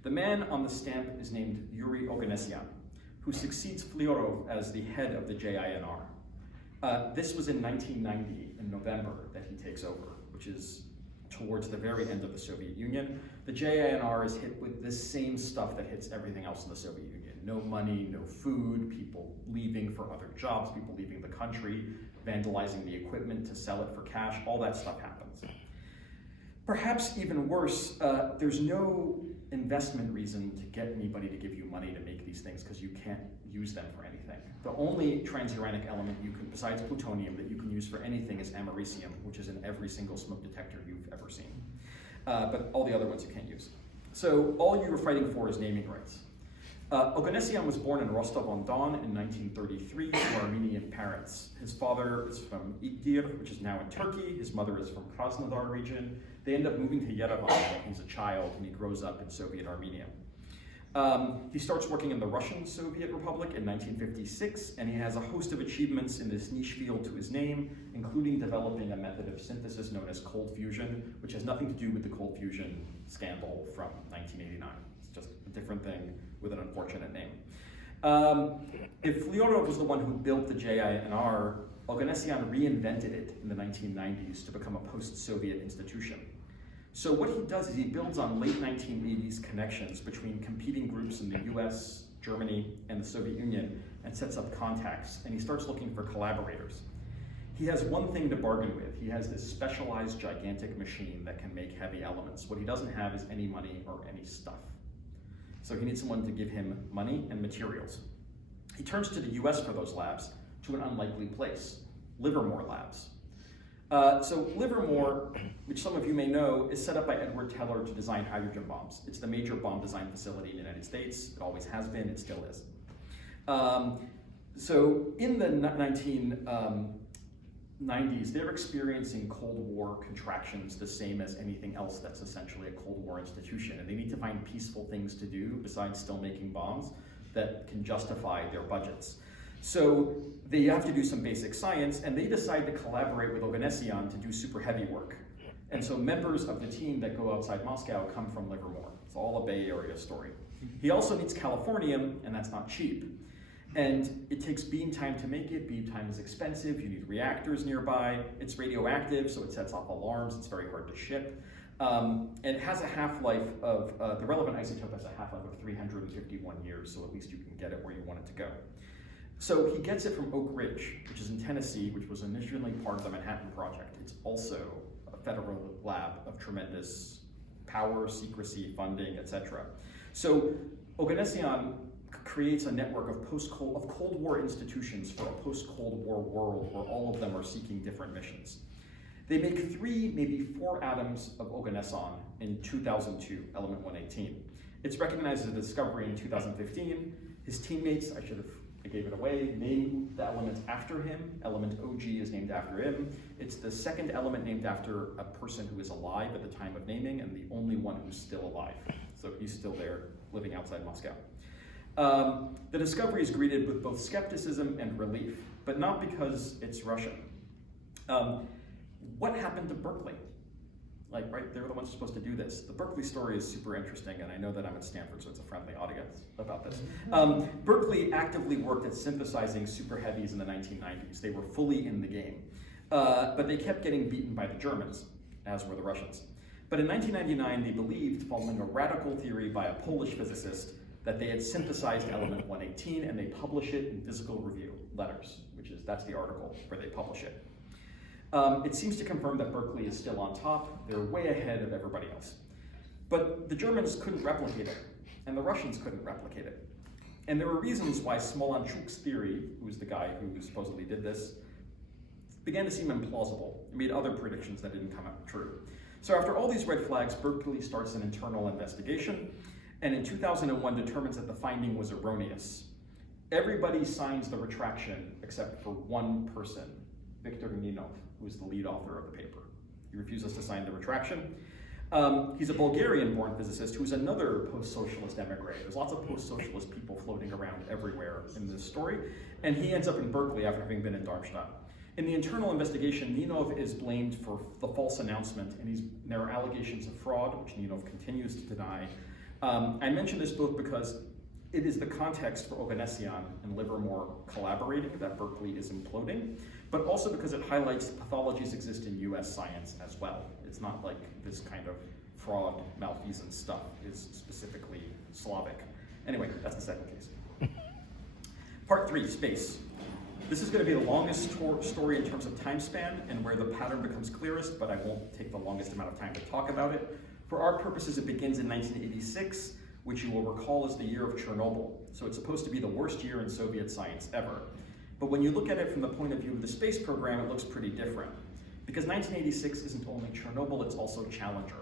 The man on the stamp is named Yuri Oganessian, who succeeds Fyodorov as the head of the JINR. This was in 1990, in November, that he takes over, which is towards the very end of the Soviet Union. The JINR is hit with this same stuff that hits everything else in the Soviet Union. No money, no food, people leaving for other jobs, people leaving the country, vandalizing the equipment to sell it for cash, all that stuff happens. Perhaps even worse, there's no investment reason to get anybody to give you money to make these things because you can't use them for anything. The only transuranic element you can, besides plutonium, that you can use for anything is americium, which is in every single smoke detector you've ever seen. But all the other ones you can't use. So all you were fighting for is naming rights. Oganessian was born in Rostov-on-Don in 1933 to Armenian parents. His father is from Igdir, which is now in Turkey. His mother is from Krasnodar region. They end up moving to Yerevan when he's a child, and he grows up in Soviet Armenia. He starts working in the Russian Soviet Republic in 1956, and he has a host of achievements in this niche field to his name, including developing a method of synthesis known as cold fusion, which has nothing to do with the cold fusion scandal from 1989. It's just a different thing with an unfortunate name. If Leonov was the one who built the JINR, Oganessian reinvented it in the 1990s to become a post-Soviet institution. So what he does is he builds on late 1980s connections between competing groups in the US, Germany, and the Soviet Union, and sets up contacts, and he starts looking for collaborators. He has one thing to bargain with. He has this specialized gigantic machine that can make heavy elements. What he doesn't have is any money or any stuff. So he needs someone to give him money and materials. He turns to the US for those labs, to an unlikely place, Livermore Labs. So Livermore, which some of you may know, is set up by Edward Teller to design hydrogen bombs. It's the major bomb design facility in the United States. It always has been, it still is. So in the 1990s, they're experiencing Cold War contractions the same as anything else that's essentially a Cold War institution. And they need to find peaceful things to do besides still making bombs that can justify their budgets. So they have to do some basic science, and they decide to collaborate with Oganessian to do super heavy work. And so members of the team that go outside Moscow come from Livermore. It's all a Bay Area story. He also needs californium, and that's not cheap. And it takes beam time to make it. Beam time is expensive. You need reactors nearby. It's radioactive, so it sets off alarms. It's very hard to ship. And it has a half-life of, the relevant isotope has a half-life of 351 years, so at least you can get it where you want it to go. So he gets it from Oak Ridge, which is in Tennessee, which was initially part of the Manhattan Project. It's also a federal lab of tremendous power, secrecy, funding, etc. So Oganessian creates a network of Cold War institutions for a post-Cold War world where all of them are seeking different missions. They make 3, maybe 4 atoms of Oganesson in 2002, element 118. It's recognized as a discovery in 2015. His teammates, I gave it away, named the element after him. Element OG is named after him. It's the second element named after a person who is alive at the time of naming and the only one who's still alive. So he's still there, living outside Moscow. The discovery is greeted with both skepticism and relief, but not because it's Russian. What happened to Berkeley? Like, right, they were the ones supposed to do this. The Berkeley story is super interesting, and I know that I'm at Stanford, so it's a friendly audience about this. Berkeley actively worked at synthesizing superheavies in the 1990s. They were fully in the game. But they kept getting beaten by the Germans, as were the Russians. But in 1999, they believed, following a radical theory by a Polish physicist, that they had synthesized element 118, and they publish it in Physical Review Letters, that's the article where they publish it. It seems to confirm that Berkeley is still on top. They're way ahead of everybody else. But the Germans couldn't replicate it, and the Russians couldn't replicate it. And there were reasons why Smolanchuk's theory, who was the guy who supposedly did this, began to seem implausible. It made other predictions that didn't come out true. So after all these red flags, Berkeley starts an internal investigation, and in 2001 determines that the finding was erroneous. Everybody signs the retraction except for one person, Viktor Ninov, who is the lead author of the paper. He refuses to sign the retraction. He's a Bulgarian-born physicist who's another post-socialist emigre. There's lots of post-socialist people floating around everywhere in this story, and he ends up in Berkeley after having been in Darmstadt. In the internal investigation, Ninov is blamed for the false announcement, and there are allegations of fraud, which Ninov continues to deny. I mention this both because it is the context for Oganessian and Livermore collaborating that Berkeley is imploding, but also because it highlights pathologies exist in US science as well. It's not like this kind of fraud, malfeasance stuff is specifically Slavic. Anyway, that's the second case. Part 3, space. This is going to be the longest story in terms of time span and where the pattern becomes clearest, but I won't take the longest amount of time to talk about it. For our purposes, it begins in 1986, which you will recall is the year of Chernobyl. So it's supposed to be the worst year in Soviet science ever. But when you look at it from the point of view of the space program, it looks pretty different. Because 1986 isn't only Chernobyl, it's also Challenger.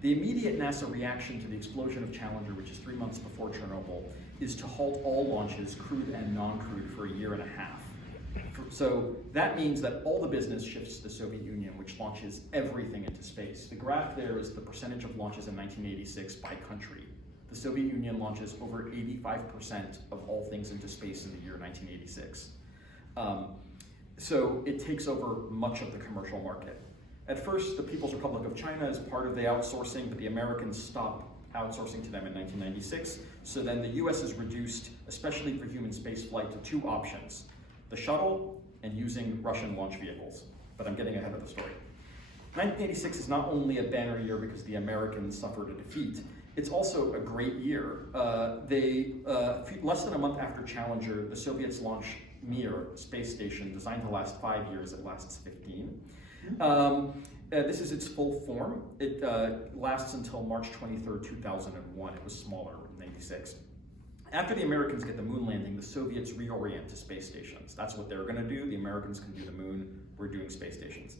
The immediate NASA reaction to the explosion of Challenger, which is 3 months before Chernobyl, is to halt all launches, crewed and non-crewed, for a year and a half. So that means that all the business shifts to the Soviet Union, which launches everything into space. The graph there is the percentage of launches in 1986 by country. The Soviet Union launches over 85% of all things into space in the year 1986. So it takes over much of the commercial market. At first, the People's Republic of China is part of the outsourcing, but the Americans stop outsourcing to them in 1996. So then the US is reduced, especially for human spaceflight, to two options: the shuttle and using Russian launch vehicles. But I'm getting ahead of the story. 1986 is not only a banner year because the Americans suffered a defeat, it's also a great year. Less than a month after Challenger, the Soviets launch Mir space station, designed to last 5 years, it lasts 15. This is its full form. It lasts until March 23rd, 2001. It was smaller in 86. After the Americans get the moon landing, the Soviets reorient to space stations. That's what they're gonna do. The Americans can do the moon, we're doing space stations.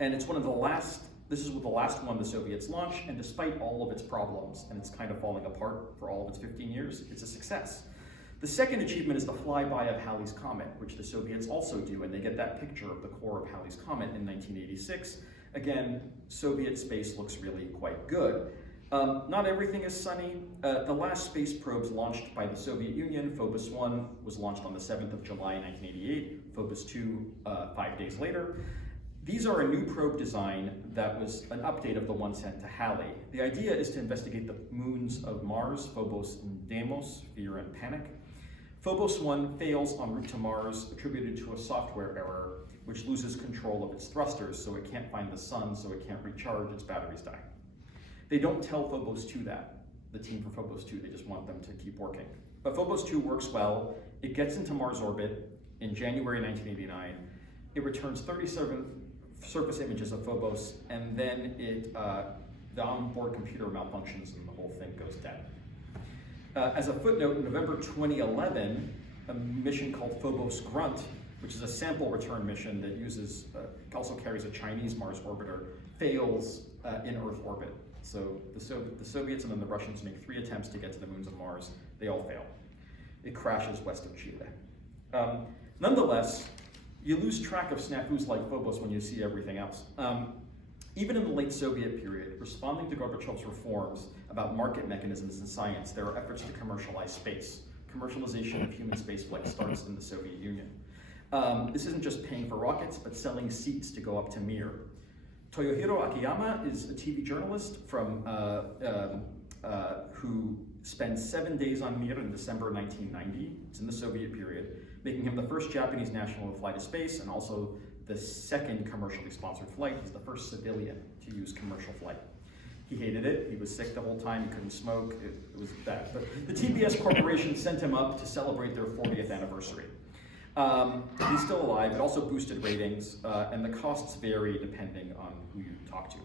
And it's one of the last, this is the last one the Soviets launch, and despite all of its problems, and it's kind of falling apart for all of its 15 years, it's a success. The second achievement is the flyby of Halley's Comet, which the Soviets also do, and they get that picture of the core of Halley's Comet in 1986. Again, Soviet space looks really quite good. Not everything is sunny. The last space probes launched by the Soviet Union, Phobos 1, was launched on the 7th of July, 1988, Phobos 2, 5 days later. These are a new probe design that was an update of the one sent to Halley. The idea is to investigate the moons of Mars, Phobos and Deimos, Fear and Panic. Phobos 1 fails en route to Mars, attributed to a software error, which loses control of its thrusters, so it can't find the sun, so it can't recharge, its batteries die. They don't tell Phobos 2 that, the team for Phobos 2, they just want them to keep working. But Phobos 2 works well. It gets into Mars orbit in January 1989. It returns 37 surface images of Phobos, and then the onboard computer malfunctions and the whole thing goes dead. As a footnote, in November 2011, a mission called Phobos Grunt, which is a sample return mission that also carries a Chinese Mars orbiter, fails in Earth orbit. So the Soviets and then the Russians make 3 attempts to get to the moons of Mars. They all fail. It crashes west of Chile. Nonetheless, you lose track of snafus like Phobos when you see everything else. Even in the late Soviet period, responding to Gorbachev's reforms about market mechanisms in science, there are efforts to commercialize space. Commercialization of human spaceflight starts in the Soviet Union. This isn't just paying for rockets, but selling seats to go up to Mir. Toyohiro Akiyama is a TV journalist who spent 7 days on Mir in December 1990. It's in the Soviet period, making him the first Japanese national to fly to space and also the second commercially sponsored flight. He's the first civilian to use commercial flight. He hated it. He was sick the whole time. He couldn't smoke. It was bad. But the TBS Corporation sent him up to celebrate their 40th anniversary. He's still alive. It also boosted ratings, and the costs vary depending on who you talk to.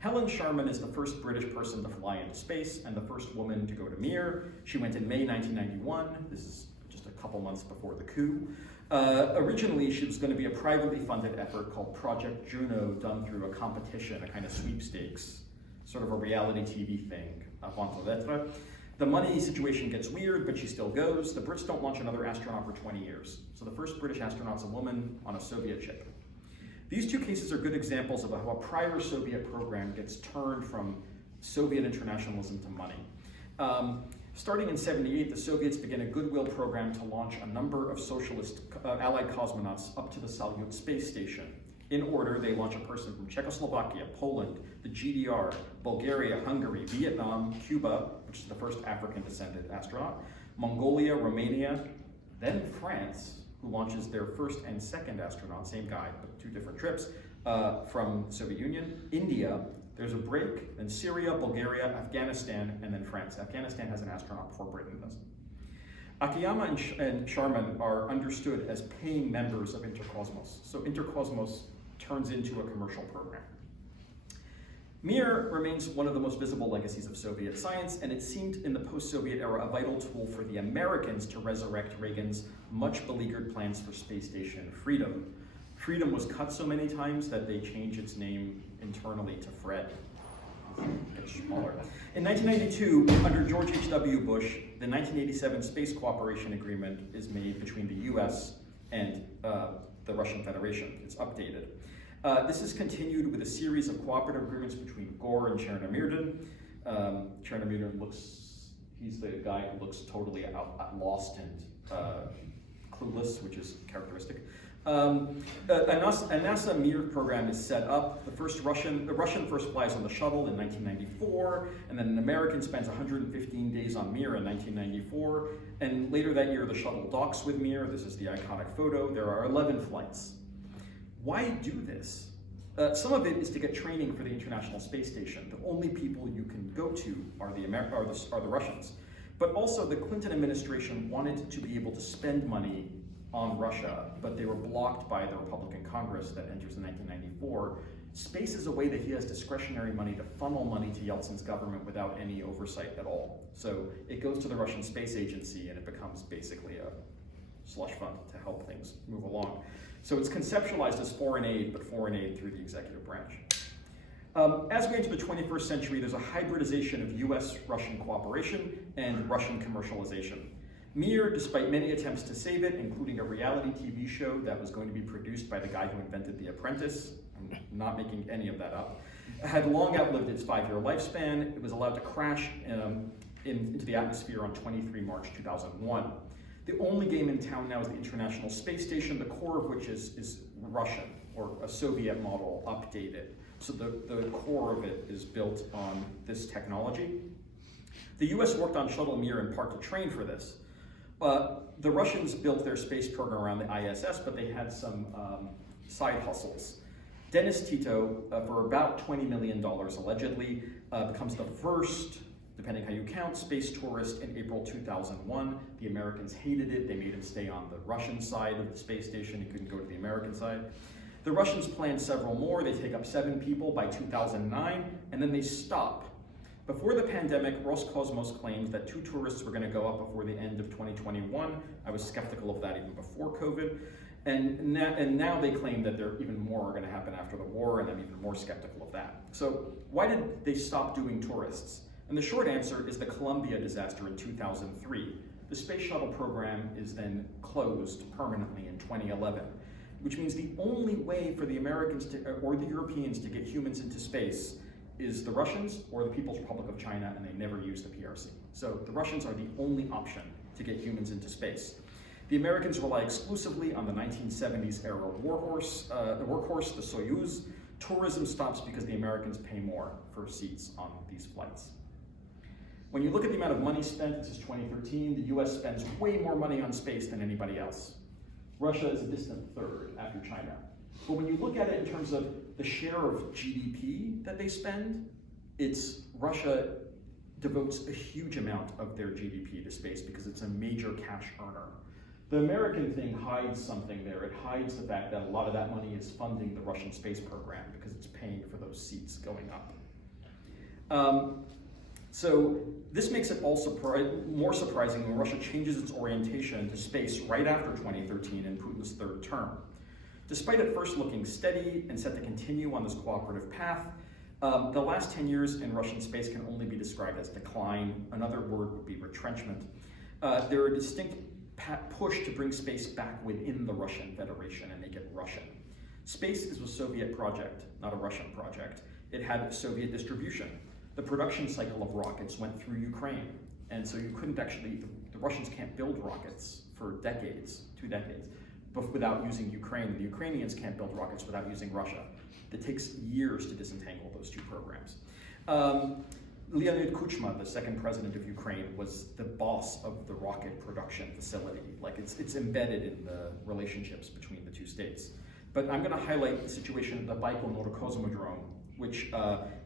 Helen Sharman is the first British person to fly into space and the first woman to go to Mir. She went in May 1991. This is just a couple months before the coup. Originally, she was going to be a privately funded effort called Project Juno, done through a competition, a kind of sweepstakes, sort of a reality TV thing, avant la lettre. The money situation gets weird, but she still goes. The Brits don't launch another astronaut for 20 years. So the first British astronaut's a woman on a Soviet ship. These two cases are good examples of how a prior Soviet program gets turned from Soviet internationalism to money. Starting in '78, the Soviets began a goodwill program to launch a number of socialist Allied cosmonauts up to the Salyut space station. In order, they launch a person from Czechoslovakia, Poland, the GDR, Bulgaria, Hungary, Vietnam, Cuba, which is the first African-descended astronaut, Mongolia, Romania, then France, who launches their first and second astronaut, same guy, but 2 different trips, from the Soviet Union, India. There's a break, then Syria, Bulgaria, Afghanistan, and then France. Afghanistan has an astronaut before Britain does. Akiyama and Sharman are understood as paying members of Intercosmos. So Intercosmos turns into a commercial program. Mir remains one of the most visible legacies of Soviet science, and it seemed in the post-Soviet era a vital tool for the Americans to resurrect Reagan's much beleaguered plans for space station Freedom. Freedom was cut so many times that they changed its name internally to Fred. It's smaller. In 1992, under George H.W. Bush, the 1987 Space Cooperation Agreement is made between the US and the Russian Federation. It's updated. This is continued with a series of cooperative agreements between Gore and Chernomyrdin. Chernomyrdin he's the guy who looks totally lost and clueless, which is characteristic. A NASA Mir program is set up. The Russian first flies on the shuttle in 1994, and then an American spends 115 days on Mir in 1994, and later that year the shuttle docks with Mir. This is the iconic photo. There are 11 flights. Why do this? Some of it is to get training for the International Space Station. The only people you can go to are the Russians. But also the Clinton administration wanted to be able to spend money on Russia, but they were blocked by the Republican Congress that enters in 1994. Space is a way that he has discretionary money to funnel money to Yeltsin's government without any oversight at all. So it goes to the Russian Space Agency and it becomes basically a slush fund to help things move along. So it's conceptualized as foreign aid, but foreign aid through the executive branch. As we enter the 21st century, there's a hybridization of US-Russian cooperation and Russian commercialization. Mir, despite many attempts to save it, including a reality TV show that was going to be produced by the guy who invented The Apprentice, I'm not making any of that up, had long outlived its 5-year lifespan. It was allowed to crash into the atmosphere on 23 March 2001. The only game in town now is the International Space Station, the core of which is Russian, or a Soviet model updated. So the core of it is built on this technology. The US worked on Shuttle Mir in part to train for this. The Russians built their space program around the ISS, but they had some side hustles. Dennis Tito, for about $20 million allegedly, becomes the first, depending how you count, space tourist in April 2001. The Americans hated it. They made him stay on the Russian side of the space station. He couldn't go to the American side. The Russians planned several more. They take up 7 people by 2009, and then they stop. Before the pandemic, Roscosmos claimed that 2 tourists were going to go up before the end of 2021. I was skeptical of that even before COVID. And now they claim that there even more are going to happen after the war, and I'm even more skeptical of that. So why did they stop doing tourists? And the short answer is the Columbia disaster in 2003. The space shuttle program is then closed permanently in 2011, which means the only way for the Americans or the Europeans to get humans into space is the Russians or the People's Republic of China, and they never use the PRC. So the Russians are the only option to get humans into space. The Americans rely exclusively on the 1970s era workhorse, the Soyuz. Tourism stops because the Americans pay more for seats on these flights. When you look at the amount of money spent, this is 2013, the US spends way more money on space than anybody else. Russia is a distant third after China. But when you look at it in terms of the share of GDP that they spend, Russia devotes a huge amount of their GDP to space because it's a major cash earner. The American thing hides something there. It hides the fact that a lot of that money is funding the Russian space program because it's paying for those seats going up. So this makes it all more surprising when Russia changes its orientation to space right after 2013 in Putin's 3rd term. Despite at first looking steady and set to continue on this cooperative path, the last 10 years in Russian space can only be described as decline. Another word would be retrenchment. There are a distinct push to bring space back within the Russian Federation and make it Russian. Space is a Soviet project, not a Russian project. It had Soviet distribution. The production cycle of rockets went through Ukraine, and so you couldn't actually, the Russians can't build rockets for decades, 2 decades, but without using Ukraine. The Ukrainians can't build rockets without using Russia. It takes years to disentangle those 2 programs. Leonid Kuchma, the 2nd president of Ukraine, was the boss of the rocket production facility. Like it's embedded in the relationships between the 2 states. But I'm going to highlight the situation of the Baikonur Cosmodrome, which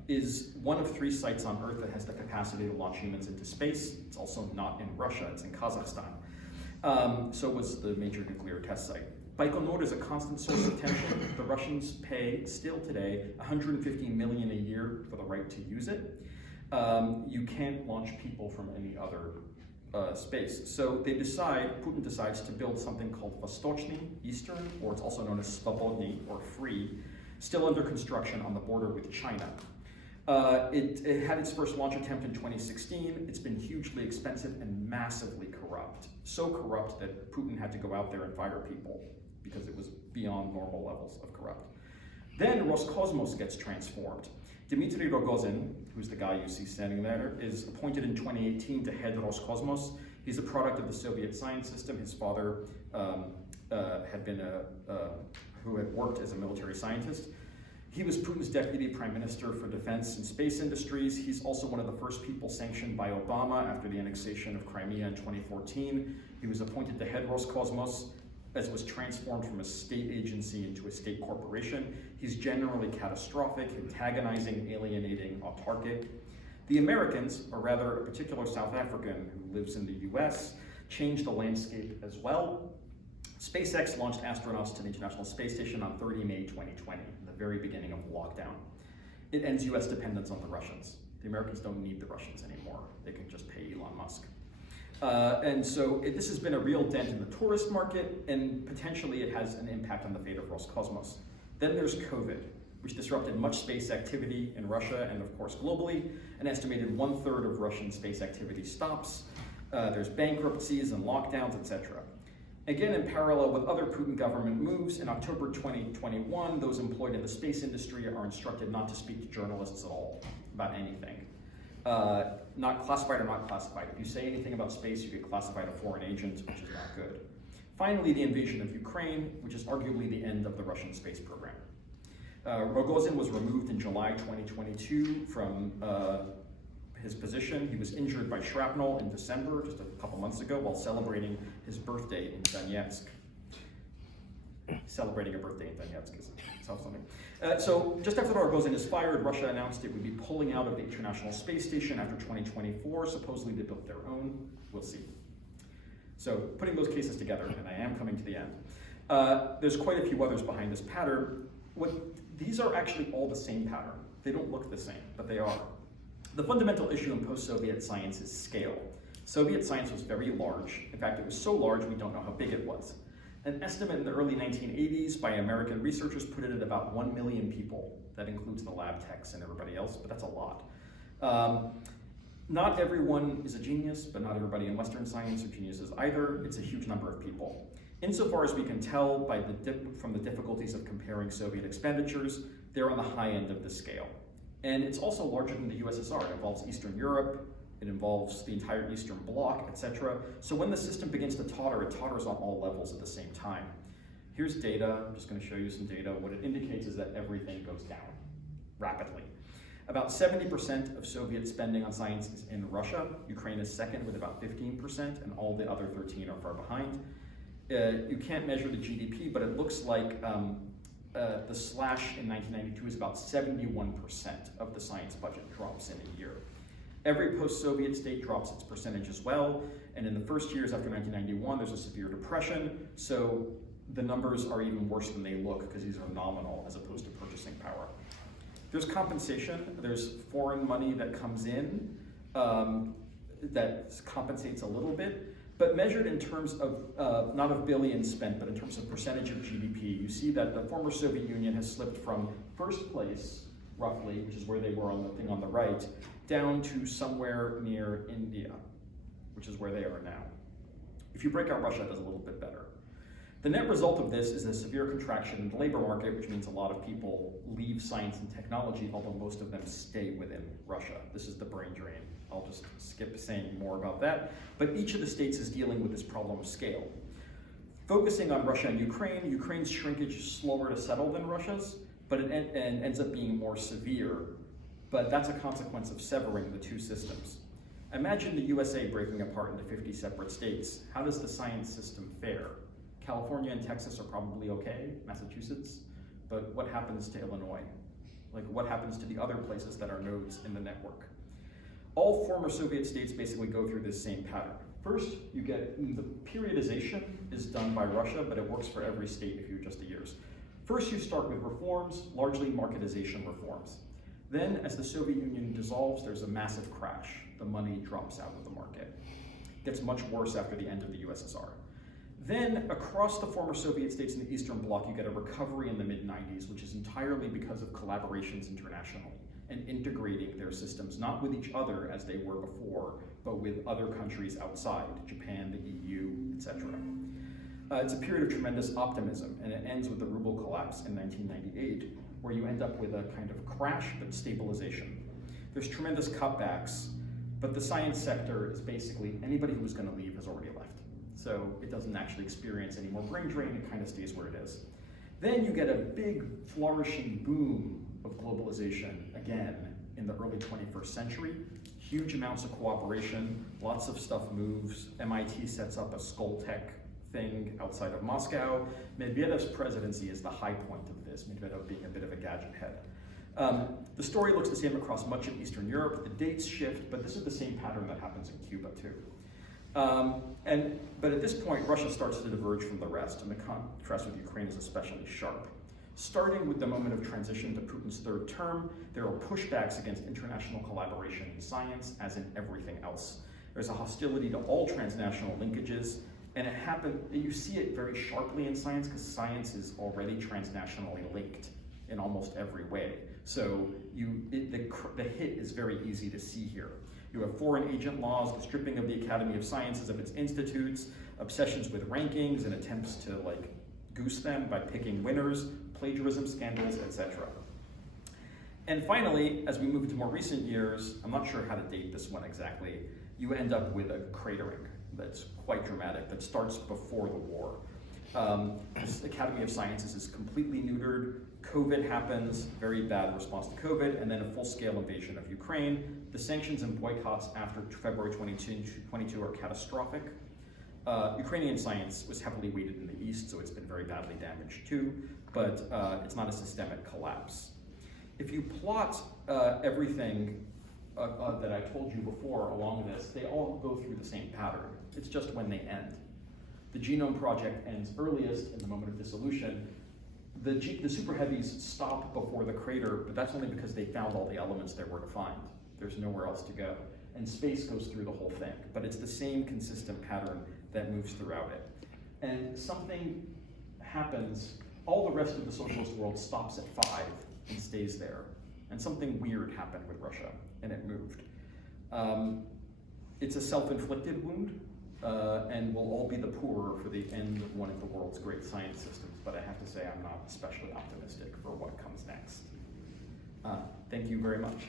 is one of 3 sites on Earth that has the capacity to launch humans into space. It's also not in Russia, it's in Kazakhstan. So was the major nuclear test site. Baikonur is a constant source of tension. The Russians pay, still today, $150 million a year for the right to use it. You can't launch people from any other space. So Putin decides to build something called Vostochny, Eastern, or it's also known as Svobodny, or Free, still under construction on the border with China. It had its first launch attempt in 2016. It's been hugely expensive and massively corrupt. So corrupt that Putin had to go out there and fire people because it was beyond normal levels of corrupt. Then Roscosmos gets transformed. Dmitry Rogozin, who's the guy you see standing there, is appointed in 2018 to head Roscosmos. He's a product of the Soviet science system. His father who had worked as a military scientist. He was Putin's deputy prime minister for defense and space industries. He's also one of the first people sanctioned by Obama after the annexation of Crimea in 2014. He was appointed to head Roscosmos, as it was transformed from a state agency into a state corporation. He's generally catastrophic, antagonizing, alienating, autarkic. The Americans, or rather a particular South African who lives in the US, changed the landscape as well. SpaceX launched astronauts to the International Space Station on 30 May 2020, the very beginning of the lockdown. It ends US dependence on the Russians. The Americans don't need the Russians anymore. They can just pay Elon Musk. This has been a real dent in the tourist market, and potentially it has an impact on the fate of Roscosmos. Then there's COVID, which disrupted much space activity in Russia and of course globally. An estimated 1/3 of Russian space activity stops. There's bankruptcies and lockdowns, etc. Again, in parallel with other Putin government moves, in October 2021, those employed in the space industry are instructed not to speak to journalists at all about anything. Not classified or not classified. If you say anything about space, you get classified a foreign agent, which is not good. Finally, the invasion of Ukraine, which is arguably the end of the Russian space program. Rogozin was removed in July 2022 from his position. He was injured by shrapnel in December, just a couple months ago, while celebrating his birthday in Donetsk. Celebrating a birthday in Donetsk sounds funny. So just after Rogozin is fired, Russia announced it would be pulling out of the International Space Station after 2024. Supposedly they built their own. We'll see. So putting those cases together, and I am coming to the end, there's quite a few others behind this pattern. These are actually all the same pattern. They don't look the same, but they are. The fundamental issue in post-Soviet science is scale. Soviet science was very large. In fact, it was so large we don't know how big it was. An estimate in the early 1980s by American researchers put it at about 1 million people. That includes the lab techs and everybody else, but that's a lot. Not everyone is a genius, but not everybody in Western science are geniuses either. It's a huge number of people. Insofar as we can tell from the difficulties of comparing Soviet expenditures, they're on the high end of the scale. And it's also larger than the USSR. It involves Eastern Europe, it involves the entire Eastern Bloc, etc. So when the system begins to totter, it totters on all levels at the same time. Here's data. I'm just going to show you some data. What it indicates is that everything goes down rapidly. About 70% of Soviet spending on science is in Russia. Ukraine is second with about 15%, and all the other 13 are far behind. You can't measure the GDP, but it looks like the slash in 1992 is about 71% of the science budget drops in a year. Every post-Soviet state drops its percentage as well, and in the first years after 1991, there's a severe depression, so the numbers are even worse than they look because these are nominal as opposed to purchasing power. There's compensation, there's foreign money that comes in that compensates a little bit, but measured in terms of, not of billions spent, but in terms of percentage of GDP, you see that the former Soviet Union has slipped from first place, roughly, which is where they were on the thing on the right, down to somewhere near India, which is where they are now. If you break out Russia, it does a little bit better. The net result of this is a severe contraction in the labor market, which means a lot of people leave science and technology, although most of them stay within Russia. This is the brain drain. I'll just skip saying more about that. But each of the states is dealing with this problem of scale. Focusing on Russia and Ukraine, Ukraine's shrinkage is slower to settle than Russia's, but it ends up being more severe. But that's a consequence of severing the two systems. Imagine the USA breaking apart into 50 separate states. How does the science system fare? California and Texas are probably okay, Massachusetts, but what happens to Illinois? Like, what happens to the other places that are nodes in the network? All former Soviet states basically go through this same pattern. First, you get the periodization is done by Russia, but it works for every state if you adjust the years. First, you start with reforms, largely marketization reforms. Then, as the Soviet Union dissolves, there's a massive crash. The money drops out of the market. It gets much worse after the end of the USSR. Then, across the former Soviet states in the Eastern Bloc, you get a recovery in the mid-90s, which is entirely because of collaborations internationally and integrating their systems, not with each other as they were before, but with other countries outside, Japan, the EU, etc. It's a period of tremendous optimism, and it ends with the ruble collapse in 1998. where you end up with a kind of crash but stabilization. There's tremendous cutbacks, but the science sector is basically anybody who was going to leave has already left. So it doesn't actually experience any more brain drain, it kind of stays where it is. Then you get a big flourishing boom of globalization again in the early 21st century. Huge amounts of cooperation, lots of stuff moves. MIT sets up a Skulltech thing outside of Moscow. Medvedev's presidency is the high point of this, Medvedev being a bit of a gadget head. The story looks the same across much of Eastern Europe. The dates shift, but this is the same pattern that happens in Cuba too. But at this point, Russia starts to diverge from the rest, and the contrast with Ukraine is especially sharp. Starting with the moment of transition to Putin's third term, there are pushbacks against international collaboration in science, as in everything else. There's a hostility to all transnational linkages, and you see it very sharply in science because science is already transnationally linked in almost every way. So the hit is very easy to see here. You have foreign agent laws, the stripping of the Academy of Sciences of its institutes, obsessions with rankings and attempts to goose them by picking winners, plagiarism scandals, etc. And finally, as we move into more recent years, I'm not sure how to date this one exactly, you end up with a cratering that's quite dramatic, that starts before the war. This Academy of Sciences is completely neutered. COVID happens, very bad response to COVID, and then a full-scale invasion of Ukraine. The sanctions and boycotts after February 2022 are catastrophic. Ukrainian science was heavily weighted in the East, so it's been very badly damaged too, but it's not a systemic collapse. If you plot everything that I told you before along this, they all go through the same pattern. It's just when they end. The Genome project ends earliest in the moment of dissolution. The Superheavies stop before the crater, but that's only because they found all the elements there were to find. There's nowhere else to go. And space goes through the whole thing, but it's the same consistent pattern that moves throughout it. And something happens, all the rest of the socialist world stops at 5 and stays there. And something weird happened with Russia, and it moved. It's a self-inflicted wound, and we'll all be the poorer for the end of one of the world's great science systems, but I have to say I'm not especially optimistic for what comes next. Thank you very much.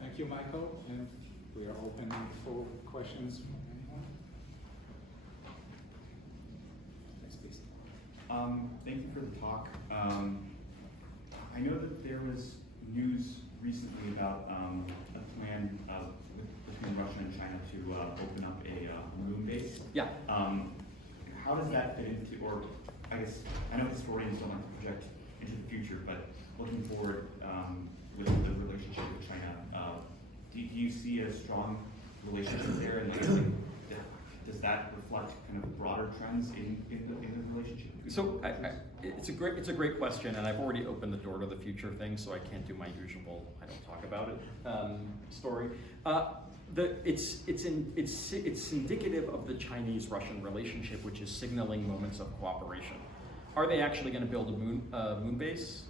Thank you, Michael, and we are open for questions from anyone. Yes, please. Thank you for the talk. I know that there was news recently about a plan between Russia and China to open up a moon base. Yeah. How does that fit into, or I guess, I know historians don't like to project into the future, but looking forward with the relationship with China, do you see a strong relationship there, and does that reflect kind of broader trends in the relationship? So it's a great question, and I've already opened the door to the future thing, so I can't do my usual I don't talk about it story. It's indicative of the Chinese-Russian relationship, which is signaling moments of cooperation. Are they actually going to build a moon base?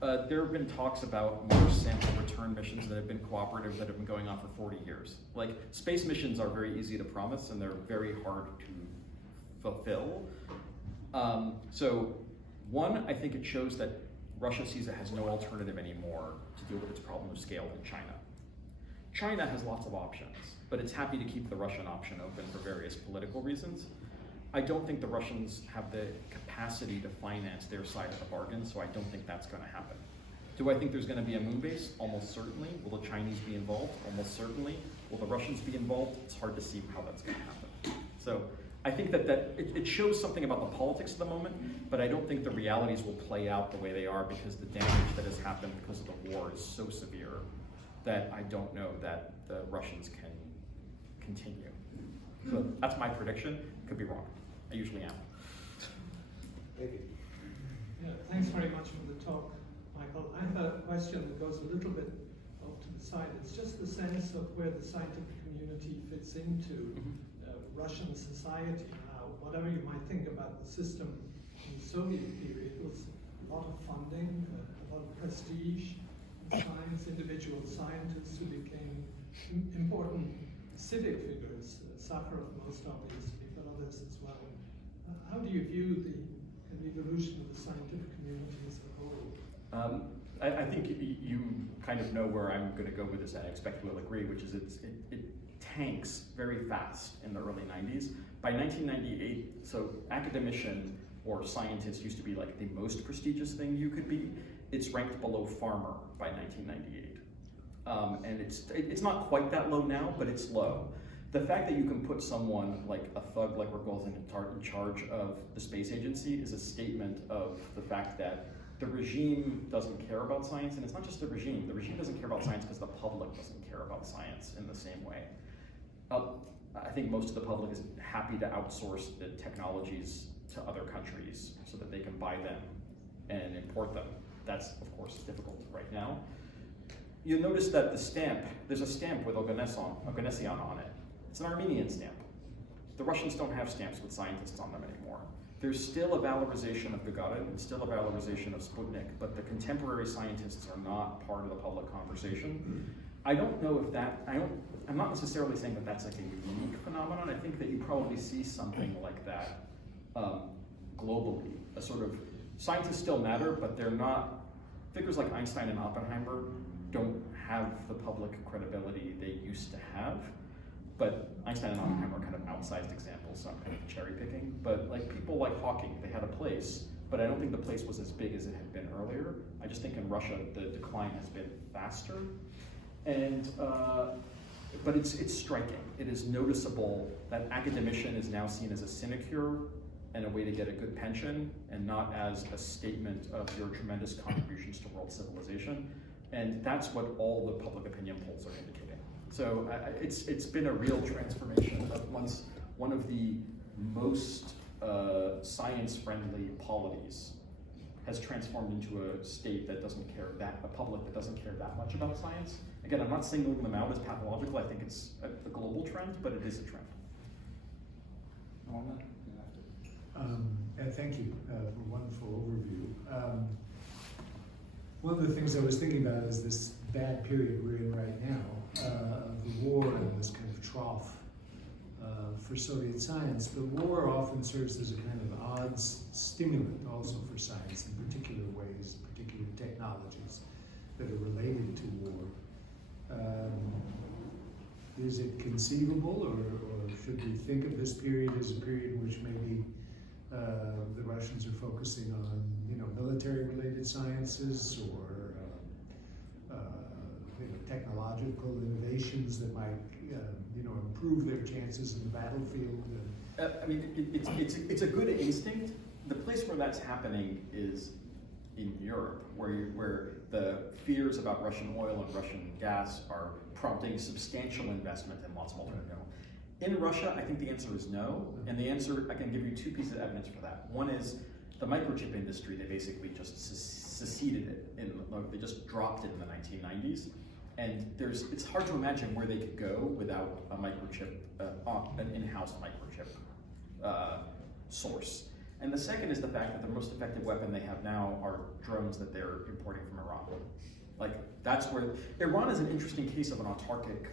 There have been talks about Mars sample return missions that have been cooperative that have been going on for 40 years. Like, space missions are very easy to promise and they're very hard to fulfill. So one, I think it shows that Russia sees it has no alternative anymore to deal with its problem of scale in China. China has lots of options, but it's happy to keep the Russian option open for various political reasons. I don't think the Russians have the capacity to finance their side of the bargain, so I don't think that's going to happen. Do I think there's going to be a moon base? Almost certainly. Will the Chinese be involved? Almost certainly. Will the Russians be involved? It's hard to see how that's going to happen. So I think that it shows something about the politics of the moment, but I don't think the realities will play out the way they are because the damage that has happened because of the war is so severe that I don't know that the Russians can continue. So that's my prediction. Could be wrong. I usually am. David. Yeah, thanks very much for the talk, Michael. I have a question that goes a little bit off to the side. It's just the sense of where the scientific community fits into Russian society now. Whatever you might think about the system in the Soviet period, it was a lot of funding, a lot of prestige in science, individual scientists who became important civic figures, Sakharov most obviously, but others as well. How do you view the evolution of the scientific community as a whole? I think you kind of know where I'm going to go with this, and I expect we'll agree, which is it tanks very fast in the early 90s. By 1998, so academician or scientist used to be like the most prestigious thing you could be. It's ranked below farmer by 1998. And it's not quite that low now, but it's low. The fact that you can put someone like a thug like Rogozin in charge of the space agency is a statement of the fact that the regime doesn't care about science, and it's not just the regime. The regime doesn't care about science because the public doesn't care about science in the same way. I think most of the public is happy to outsource the technologies to other countries so that they can buy them and import them. That's, of course, difficult right now. You'll notice that the stamp, there's a stamp with Oganesyan on it. It's an Armenian stamp. The Russians don't have stamps with scientists on them anymore. There's still a valorization of Gagarin and still a valorization of Sputnik, but the contemporary scientists are not part of the public conversation. I don't know if that, I'm not necessarily saying that that's like a unique phenomenon. I think that you probably see something like that globally. A sort of, scientists still matter, but they're not, figures like Einstein and Oppenheimer don't have the public credibility they used to have. But Einstein and Oppenheimer are kind of outsized examples, so I'm kind of cherry picking. But like people like Hawking, they had a place, but I don't think the place was as big as it had been earlier. I just think in Russia, the decline has been faster. And, but it's striking. It is noticeable that academician is now seen as a sinecure and a way to get a good pension, and not as a statement of your tremendous contributions to world civilization. And that's what all the public opinion polls are indicating. So it's been a real transformation of once one of the most science-friendly polities has transformed into a state that doesn't care a public that doesn't care that much about science. Again, I'm not singling them out as pathological. I think it's a global trend, but it is a trend. Norman? Thank you for a wonderful overview. One of the things I was thinking about is this bad period we're in right now, of the war and this kind of trough for Soviet science. But war often serves as a kind of odds stimulant also for science in particular ways, particular technologies that are related to war. Is it conceivable, or should we think of this period as a period in which maybe the Russians are focusing on, military-related sciences or technological innovations that might, improve their chances in the battlefield? I mean, it's a good instinct. The place where that's happening is in Europe, where the fears about Russian oil and Russian gas are prompting substantial investment in lots of alternative minerals. In Russia, I think the answer is no, and the answer, I can give you two pieces of evidence for that. One is the microchip industry, they basically just seceded it, they just dropped it in the 1990s, and it's hard to imagine where they could go without a microchip, an in-house microchip source. And the second is the fact that the most effective weapon they have now are drones that they're importing from Iran. Like, that's where, Iran is an interesting case of an autarkic,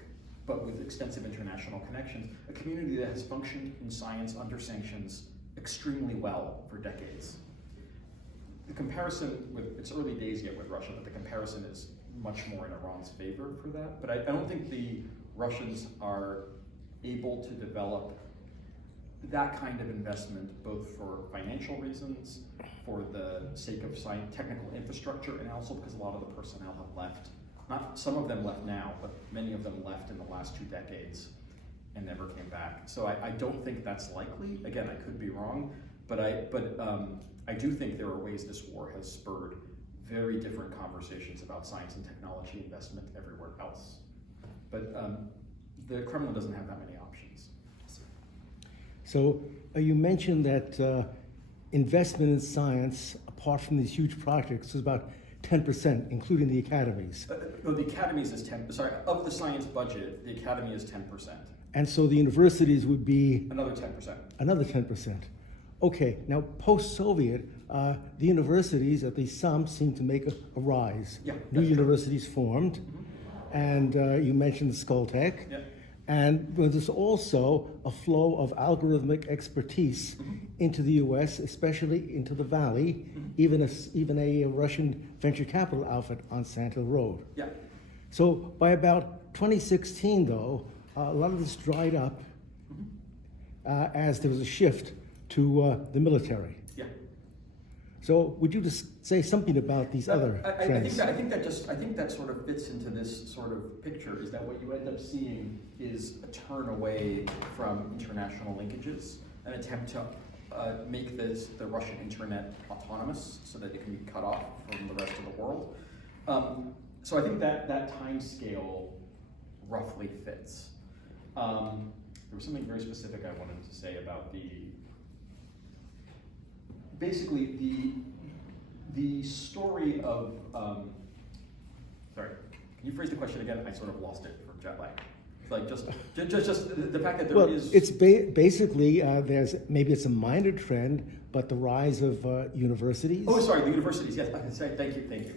but with extensive international connections, a community that has functioned in science under sanctions extremely well for decades. The comparison it's early days yet with Russia, but the comparison is much more in Iran's favor for that. But I don't think the Russians are able to develop that kind of investment, both for financial reasons, for the sake of technical infrastructure, and also because a lot of the personnel have left. Not some of them left now, but many of them left in the last 2 decades and never came back. So I don't think that's likely. Again, I could be wrong, but I do think there are ways this war has spurred very different conversations about science and technology investment everywhere else. But the Kremlin doesn't have that many options. So you mentioned that investment in science, apart from these huge projects, is about 10%, including the academies. No, the academies is 10%. Sorry, of the science budget, the academy is 10%. And so the universities would be Another 10%. another 10%. Okay, now post-Soviet, the universities, at least some, seem to make a rise. Yeah, New that's true. universities formed, and you mentioned Skoltech. Yeah. And there's also a flow of algorithmic expertise into the US, especially into the Valley, even a Russian venture capital outfit on Sand Hill Road. Yeah. So by about 2016, though, a lot of this dried up as there was a shift to the military. Yeah. So would you just say something about these other trends? I think that sort of fits into this sort of picture, is that what you end up seeing is a turn away from international linkages, an attempt to make the Russian internet autonomous so that it can be cut off from the rest of the world. So I think that time scale roughly fits. There was something very specific I wanted to say about basically the story of, sorry, can you phrase the question again? I sort of lost it for jet lag. Like just the fact that there is. It's basically, maybe it's a minor trend, but the rise of universities. Oh, sorry, the universities, yes, I can say, thank you.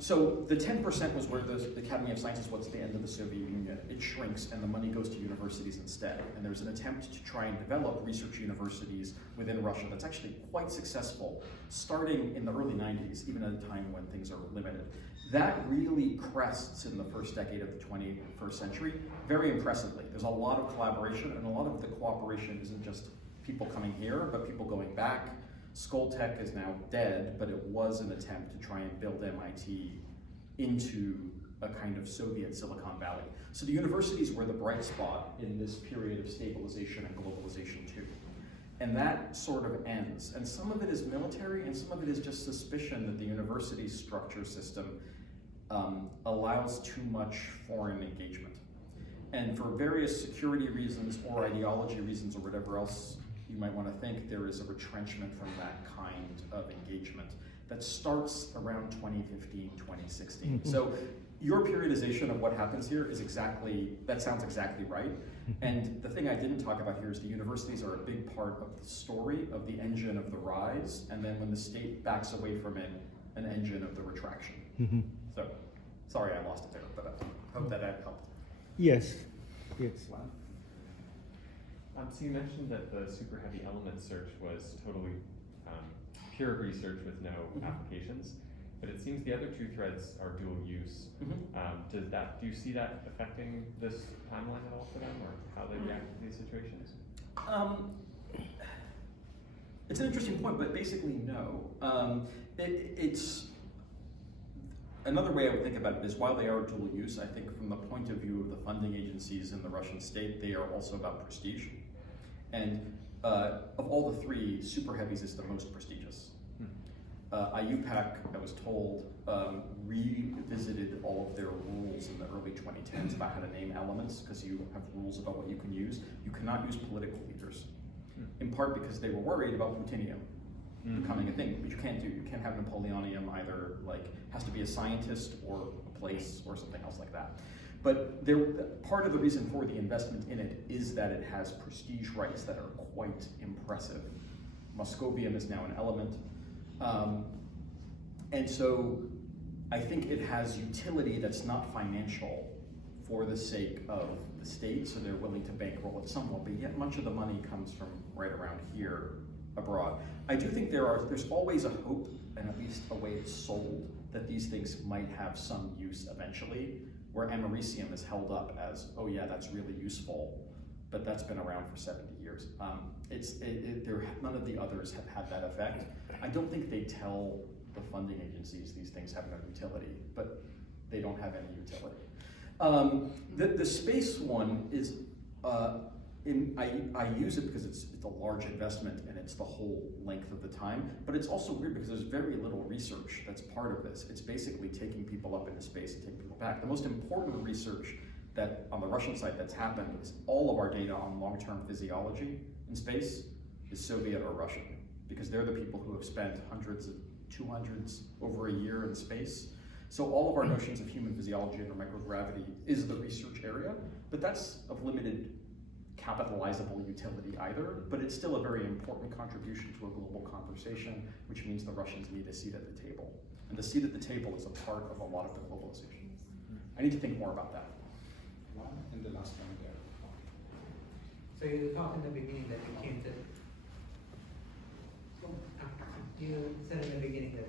So the 10% was where the Academy of Sciences was at the end of the Soviet Union. It shrinks and the money goes to universities instead. And there's an attempt to try and develop research universities within Russia that's actually quite successful, starting in the early 90s, even at a time when things are limited. That really crests in the first decade of the 21st century, very impressively. There's a lot of collaboration, and a lot of the cooperation isn't just people coming here, but people going back. Skoltech is now dead, but it was an attempt to try and build MIT into a kind of Soviet Silicon Valley. So the universities were the bright spot in this period of stabilization and globalization too. And that sort of ends. And some of it is military, and some of it is just suspicion that the university structure system allows too much foreign engagement. And for various security reasons or ideology reasons or whatever else you might want to think, there is a retrenchment from that kind of engagement that starts around 2015, 2016. So your periodization of what happens here is that sounds exactly right. And the thing I didn't talk about here is the universities are a big part of the story, of the engine of the rise, and then when the state backs away from it, an engine of the retraction. So, sorry I lost it there, but I hope that helped. Yes. So you mentioned that the super heavy element search was totally pure research with no applications, but it seems the other two threads are dual use. Do you see that affecting this timeline at all for them, or how they react to these situations? It's an interesting point, but basically no. It's another way I would think about it is while they are dual use, I think from the point of view of the funding agencies in the Russian state, they are also about prestige. And of all the three, Superheavies is the most prestigious. IUPAC, I was told, revisited all of their rules in the early 2010s about how to name elements, because you have rules about what you can use. You cannot use political leaders, in part because they were worried about plutonium becoming a thing, but you can't have Napoleonium either, has to be a scientist or a place or something else like that. But part of the reason for the investment in it is that it has prestige rights that are quite impressive. Moscovium is now an element. And so I think it has utility that's not financial for the sake of the state, so they're willing to bankroll it somewhat, but yet much of the money comes from right around here abroad. I do think there's always a hope, and at least a way it's sold, that these things might have some use eventually, where americium is held up as, oh yeah, that's really useful, but that's been around for 70 years. None of the others have had that effect. I don't think they tell the funding agencies these things have no utility, but they don't have any utility. The space one is, I use it because it's a large investment and it's the whole length of the time, but it's also weird because there's very little research that's part of this. It's basically taking people up into space and taking people back. The most important research that on the Russian side that's happened is all of our data on long-term physiology in space is Soviet or Russian, because they're the people who have spent hundreds of 200s over a year in space. So all of our notions of human physiology under microgravity is the research area, but that's of limited capitalizable utility either, but it's still a very important contribution to a global conversation, which means the Russians need a seat at the table. And the seat at the table is a part of a lot of the globalization. I need to think more about that. One and the last one there. So you talked in the beginning that you came to, you said in the beginning that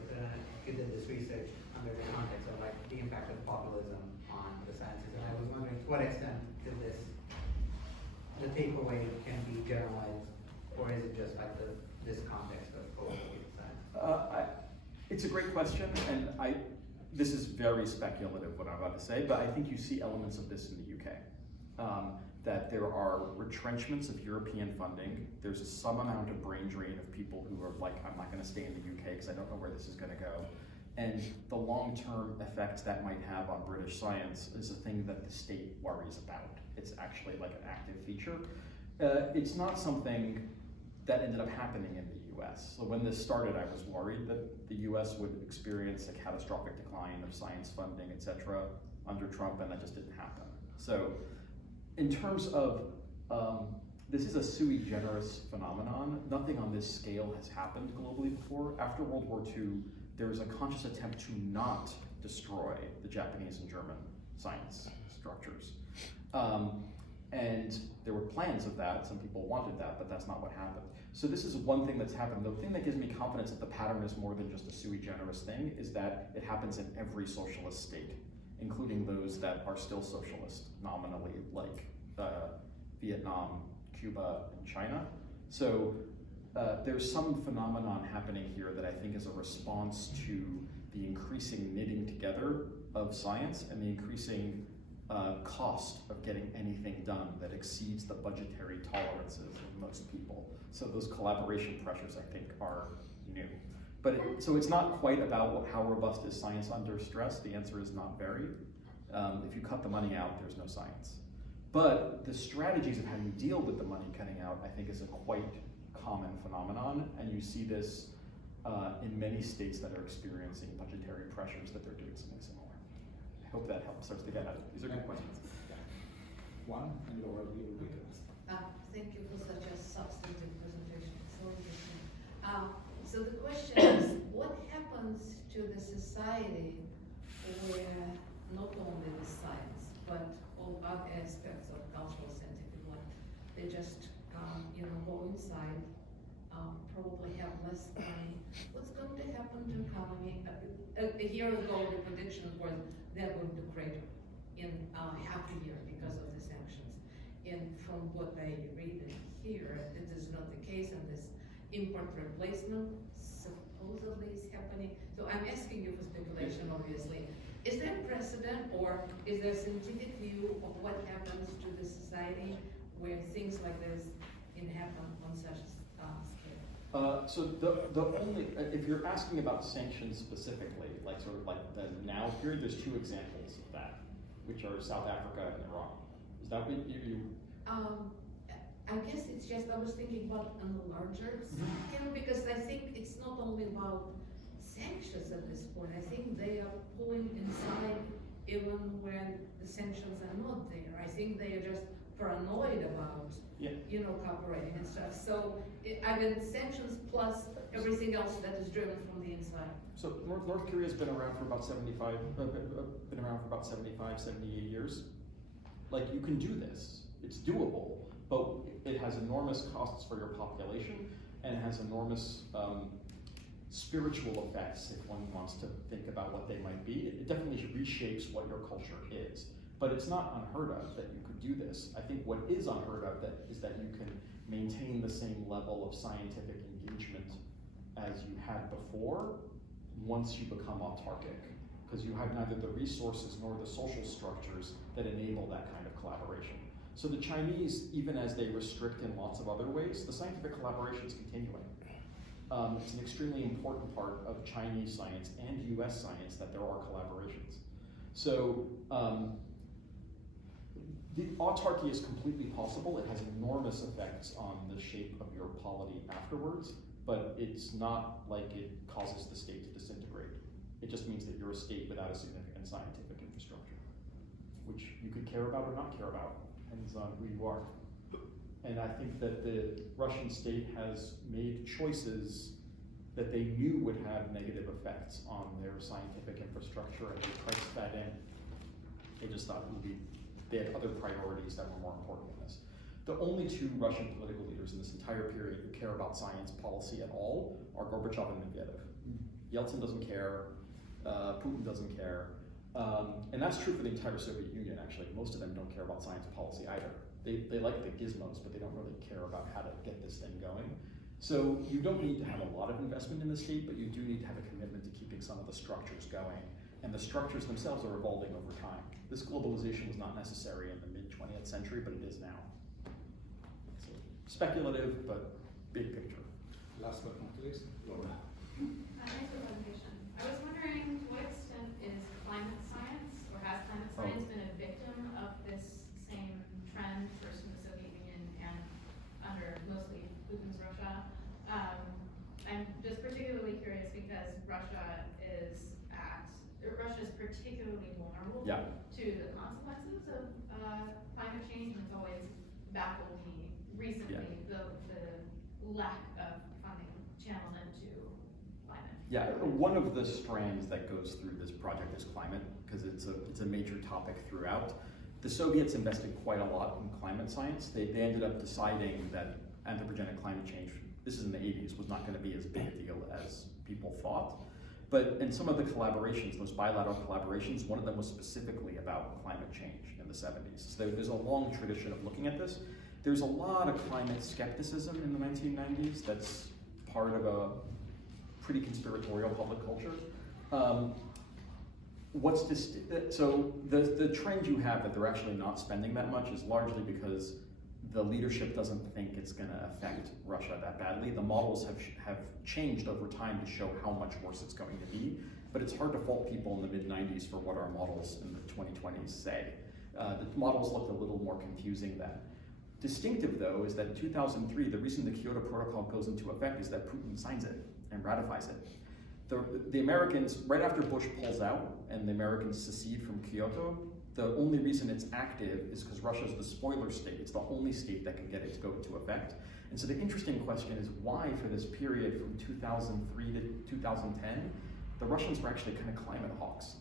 you did this research under the context of like the impact of populism on the sciences, and I was wondering to what extent did the takeaway can be generalized, or is it just like this context of political science? It's a great question, and this is very speculative what I'm about to say, but I think you see elements of this in the UK. That there are retrenchments of European funding. There's some amount of brain drain of people who are like, I'm not going to stay in the UK because I don't know where this is going to go. And the long-term effects that might have on British science is a thing that the state worries about. It's actually like an active feature. It's not something that ended up happening in the US. So when this started, I was worried that the US would experience a catastrophic decline of science funding, et cetera, under Trump, and that just didn't happen. So in terms of, this is a sui generis phenomenon. Nothing on this scale has happened globally before. After World War II, there was a conscious attempt to not destroy the Japanese and German science structures. And there were plans of that. Some people wanted that, but that's not what happened. So this is one thing that's happened. The thing that gives me confidence that the pattern is more than just a sui generis thing is that it happens in every socialist state, including those that are still socialist nominally, like Vietnam, Cuba, and China. So there's some phenomenon happening here that I think is a response to the increasing knitting together of science and the increasing cost of getting anything done that exceeds the budgetary tolerances of most people. So those collaboration pressures, I think, are new. But so it's not quite about how robust is science under stress. The answer is not very. If you cut the money out, there's no science. But the strategies of how you deal with the money cutting out, I think, is a quite common phenomenon. And you see this in many states that are experiencing budgetary pressures that they're doing something similar. I hope that helps starts to get at it. These are good questions. One, and Laura will be Thank you for such a substantive presentation. So interesting. So the question is, what happens to the society where not only the science, but all other aspects of cultural scientific life, they just go inside, probably have less money. What's going to happen to economy? A year ago, the prediction was they're going to crater in half a year because of the sanctions. And from what I read and hear, it is not the case, and this import replacement supposedly is happening. So I'm asking you for speculation, obviously. Is there precedent, or is there scientific view of what happens to the society where things like this can happen on such a scale? So the only, if you're asking about sanctions specifically, like sort of like the now period, there's two examples of that, which are South Africa and Iran. Is that what you? I guess it's just, I was thinking about on a larger scale, because I think it's not only about sanctions at this point. I think they are pulling inside even when the sanctions are not there. I think they are just paranoid about, cooperating and stuff. So, sanctions plus everything else that is driven from the inside. So North Korea's been around for about 78 years. Like, you can do this. It's doable, but it has enormous costs for your population, and it has enormous spiritual effects if one wants to think about what they might be. It definitely reshapes what your culture is. But it's not unheard of that you could do this. I think what is unheard of is that you can maintain the same level of scientific engagement as you had before once you become autarkic, because you have neither the resources nor the social structures that enable that kind of collaboration. So the Chinese, even as they restrict in lots of other ways, the scientific collaboration is continuing. It's an extremely important part of Chinese science and US science that there are collaborations. So the autarky is completely possible. It has enormous effects on the shape of your polity afterwards, but it's not like it causes the state to disintegrate. It just means that you're a state without a significant scientific infrastructure, which you could care about or not care about, depends on who you are. And I think that the Russian state has made choices that they knew would have negative effects on their scientific infrastructure, and they priced that in. They just thought they had other priorities that were more important than this. The only two Russian political leaders in this entire period who care about science policy at all are Gorbachev and Medvedev. Yeltsin doesn't care, Putin doesn't care, and that's true for the entire Soviet Union, actually. Most of them don't care about science policy either. They like the gizmos, but they don't really care about how to get this thing going. So you don't need to have a lot of investment in the state, but you do need to have a commitment to keeping some of the structures going. And the structures themselves are evolving over time. This globalization was not necessary in the mid-20th century, but it is now. So, speculative, but big picture. Last but not least, Laura. Thanks for the presentation. I was wondering, to what extent is climate science, or has climate science been a victim of this same trend, first in the Soviet Union and under mostly Putin's Russia? I'm just particularly curious because Russia is particularly vulnerable to the consequences of climate change, and it's always baffled me recently the lack of funding channeled into climate. Yeah, one of the strands that goes through this project is climate, because it's a major topic throughout. The Soviets invested quite a lot in climate science. They ended up deciding that anthropogenic climate change, this is in the 80s, was not going to be as big a deal as people thought. But in some of the collaborations, those bilateral collaborations, one of them was specifically about climate change in the 70s. So there's a long tradition of looking at this. There's a lot of climate skepticism in the 1990s that's part of a pretty conspiratorial public culture. So the trend you have that they're actually not spending that much is largely because the leadership doesn't think it's going to affect Russia that badly. The models have changed over time to show how much worse it's going to be, but it's hard to fault people in the mid-90s for what our models in the 2020s say. The models looked a little more confusing then. Distinctive, though, is that in 2003, the reason the Kyoto Protocol goes into effect is that Putin signs it and ratifies it. The Americans, right after Bush pulls out and the Americans secede from Kyoto, the only reason it's active is because Russia's the spoiler state. It's the only state that can get it to go into effect. And so the interesting question is why, for this period from 2003 to 2010, the Russians were actually kind of climate hawks.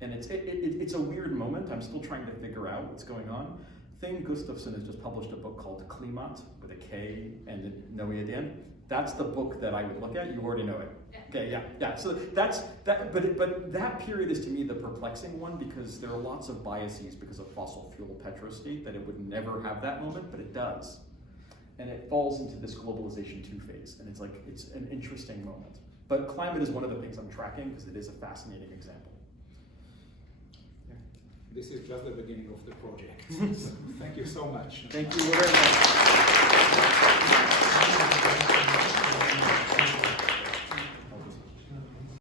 And it's a weird moment. I'm still trying to figure out what's going on. Thane Gustafsson has just published a book called Klimat, with a K and a no E at the end. That's the book that I would look at. You already know it. Okay, yeah. So that's that. But that period is to me the perplexing one, because there are lots of biases because of fossil fuel petrostate that it would never have that moment, but it does, and it falls into this globalization 2 phase, and it's an interesting moment. But climate is one of the things I'm tracking because it is a fascinating example. This is just the beginning of the project. So thank you so much. Thank you very much.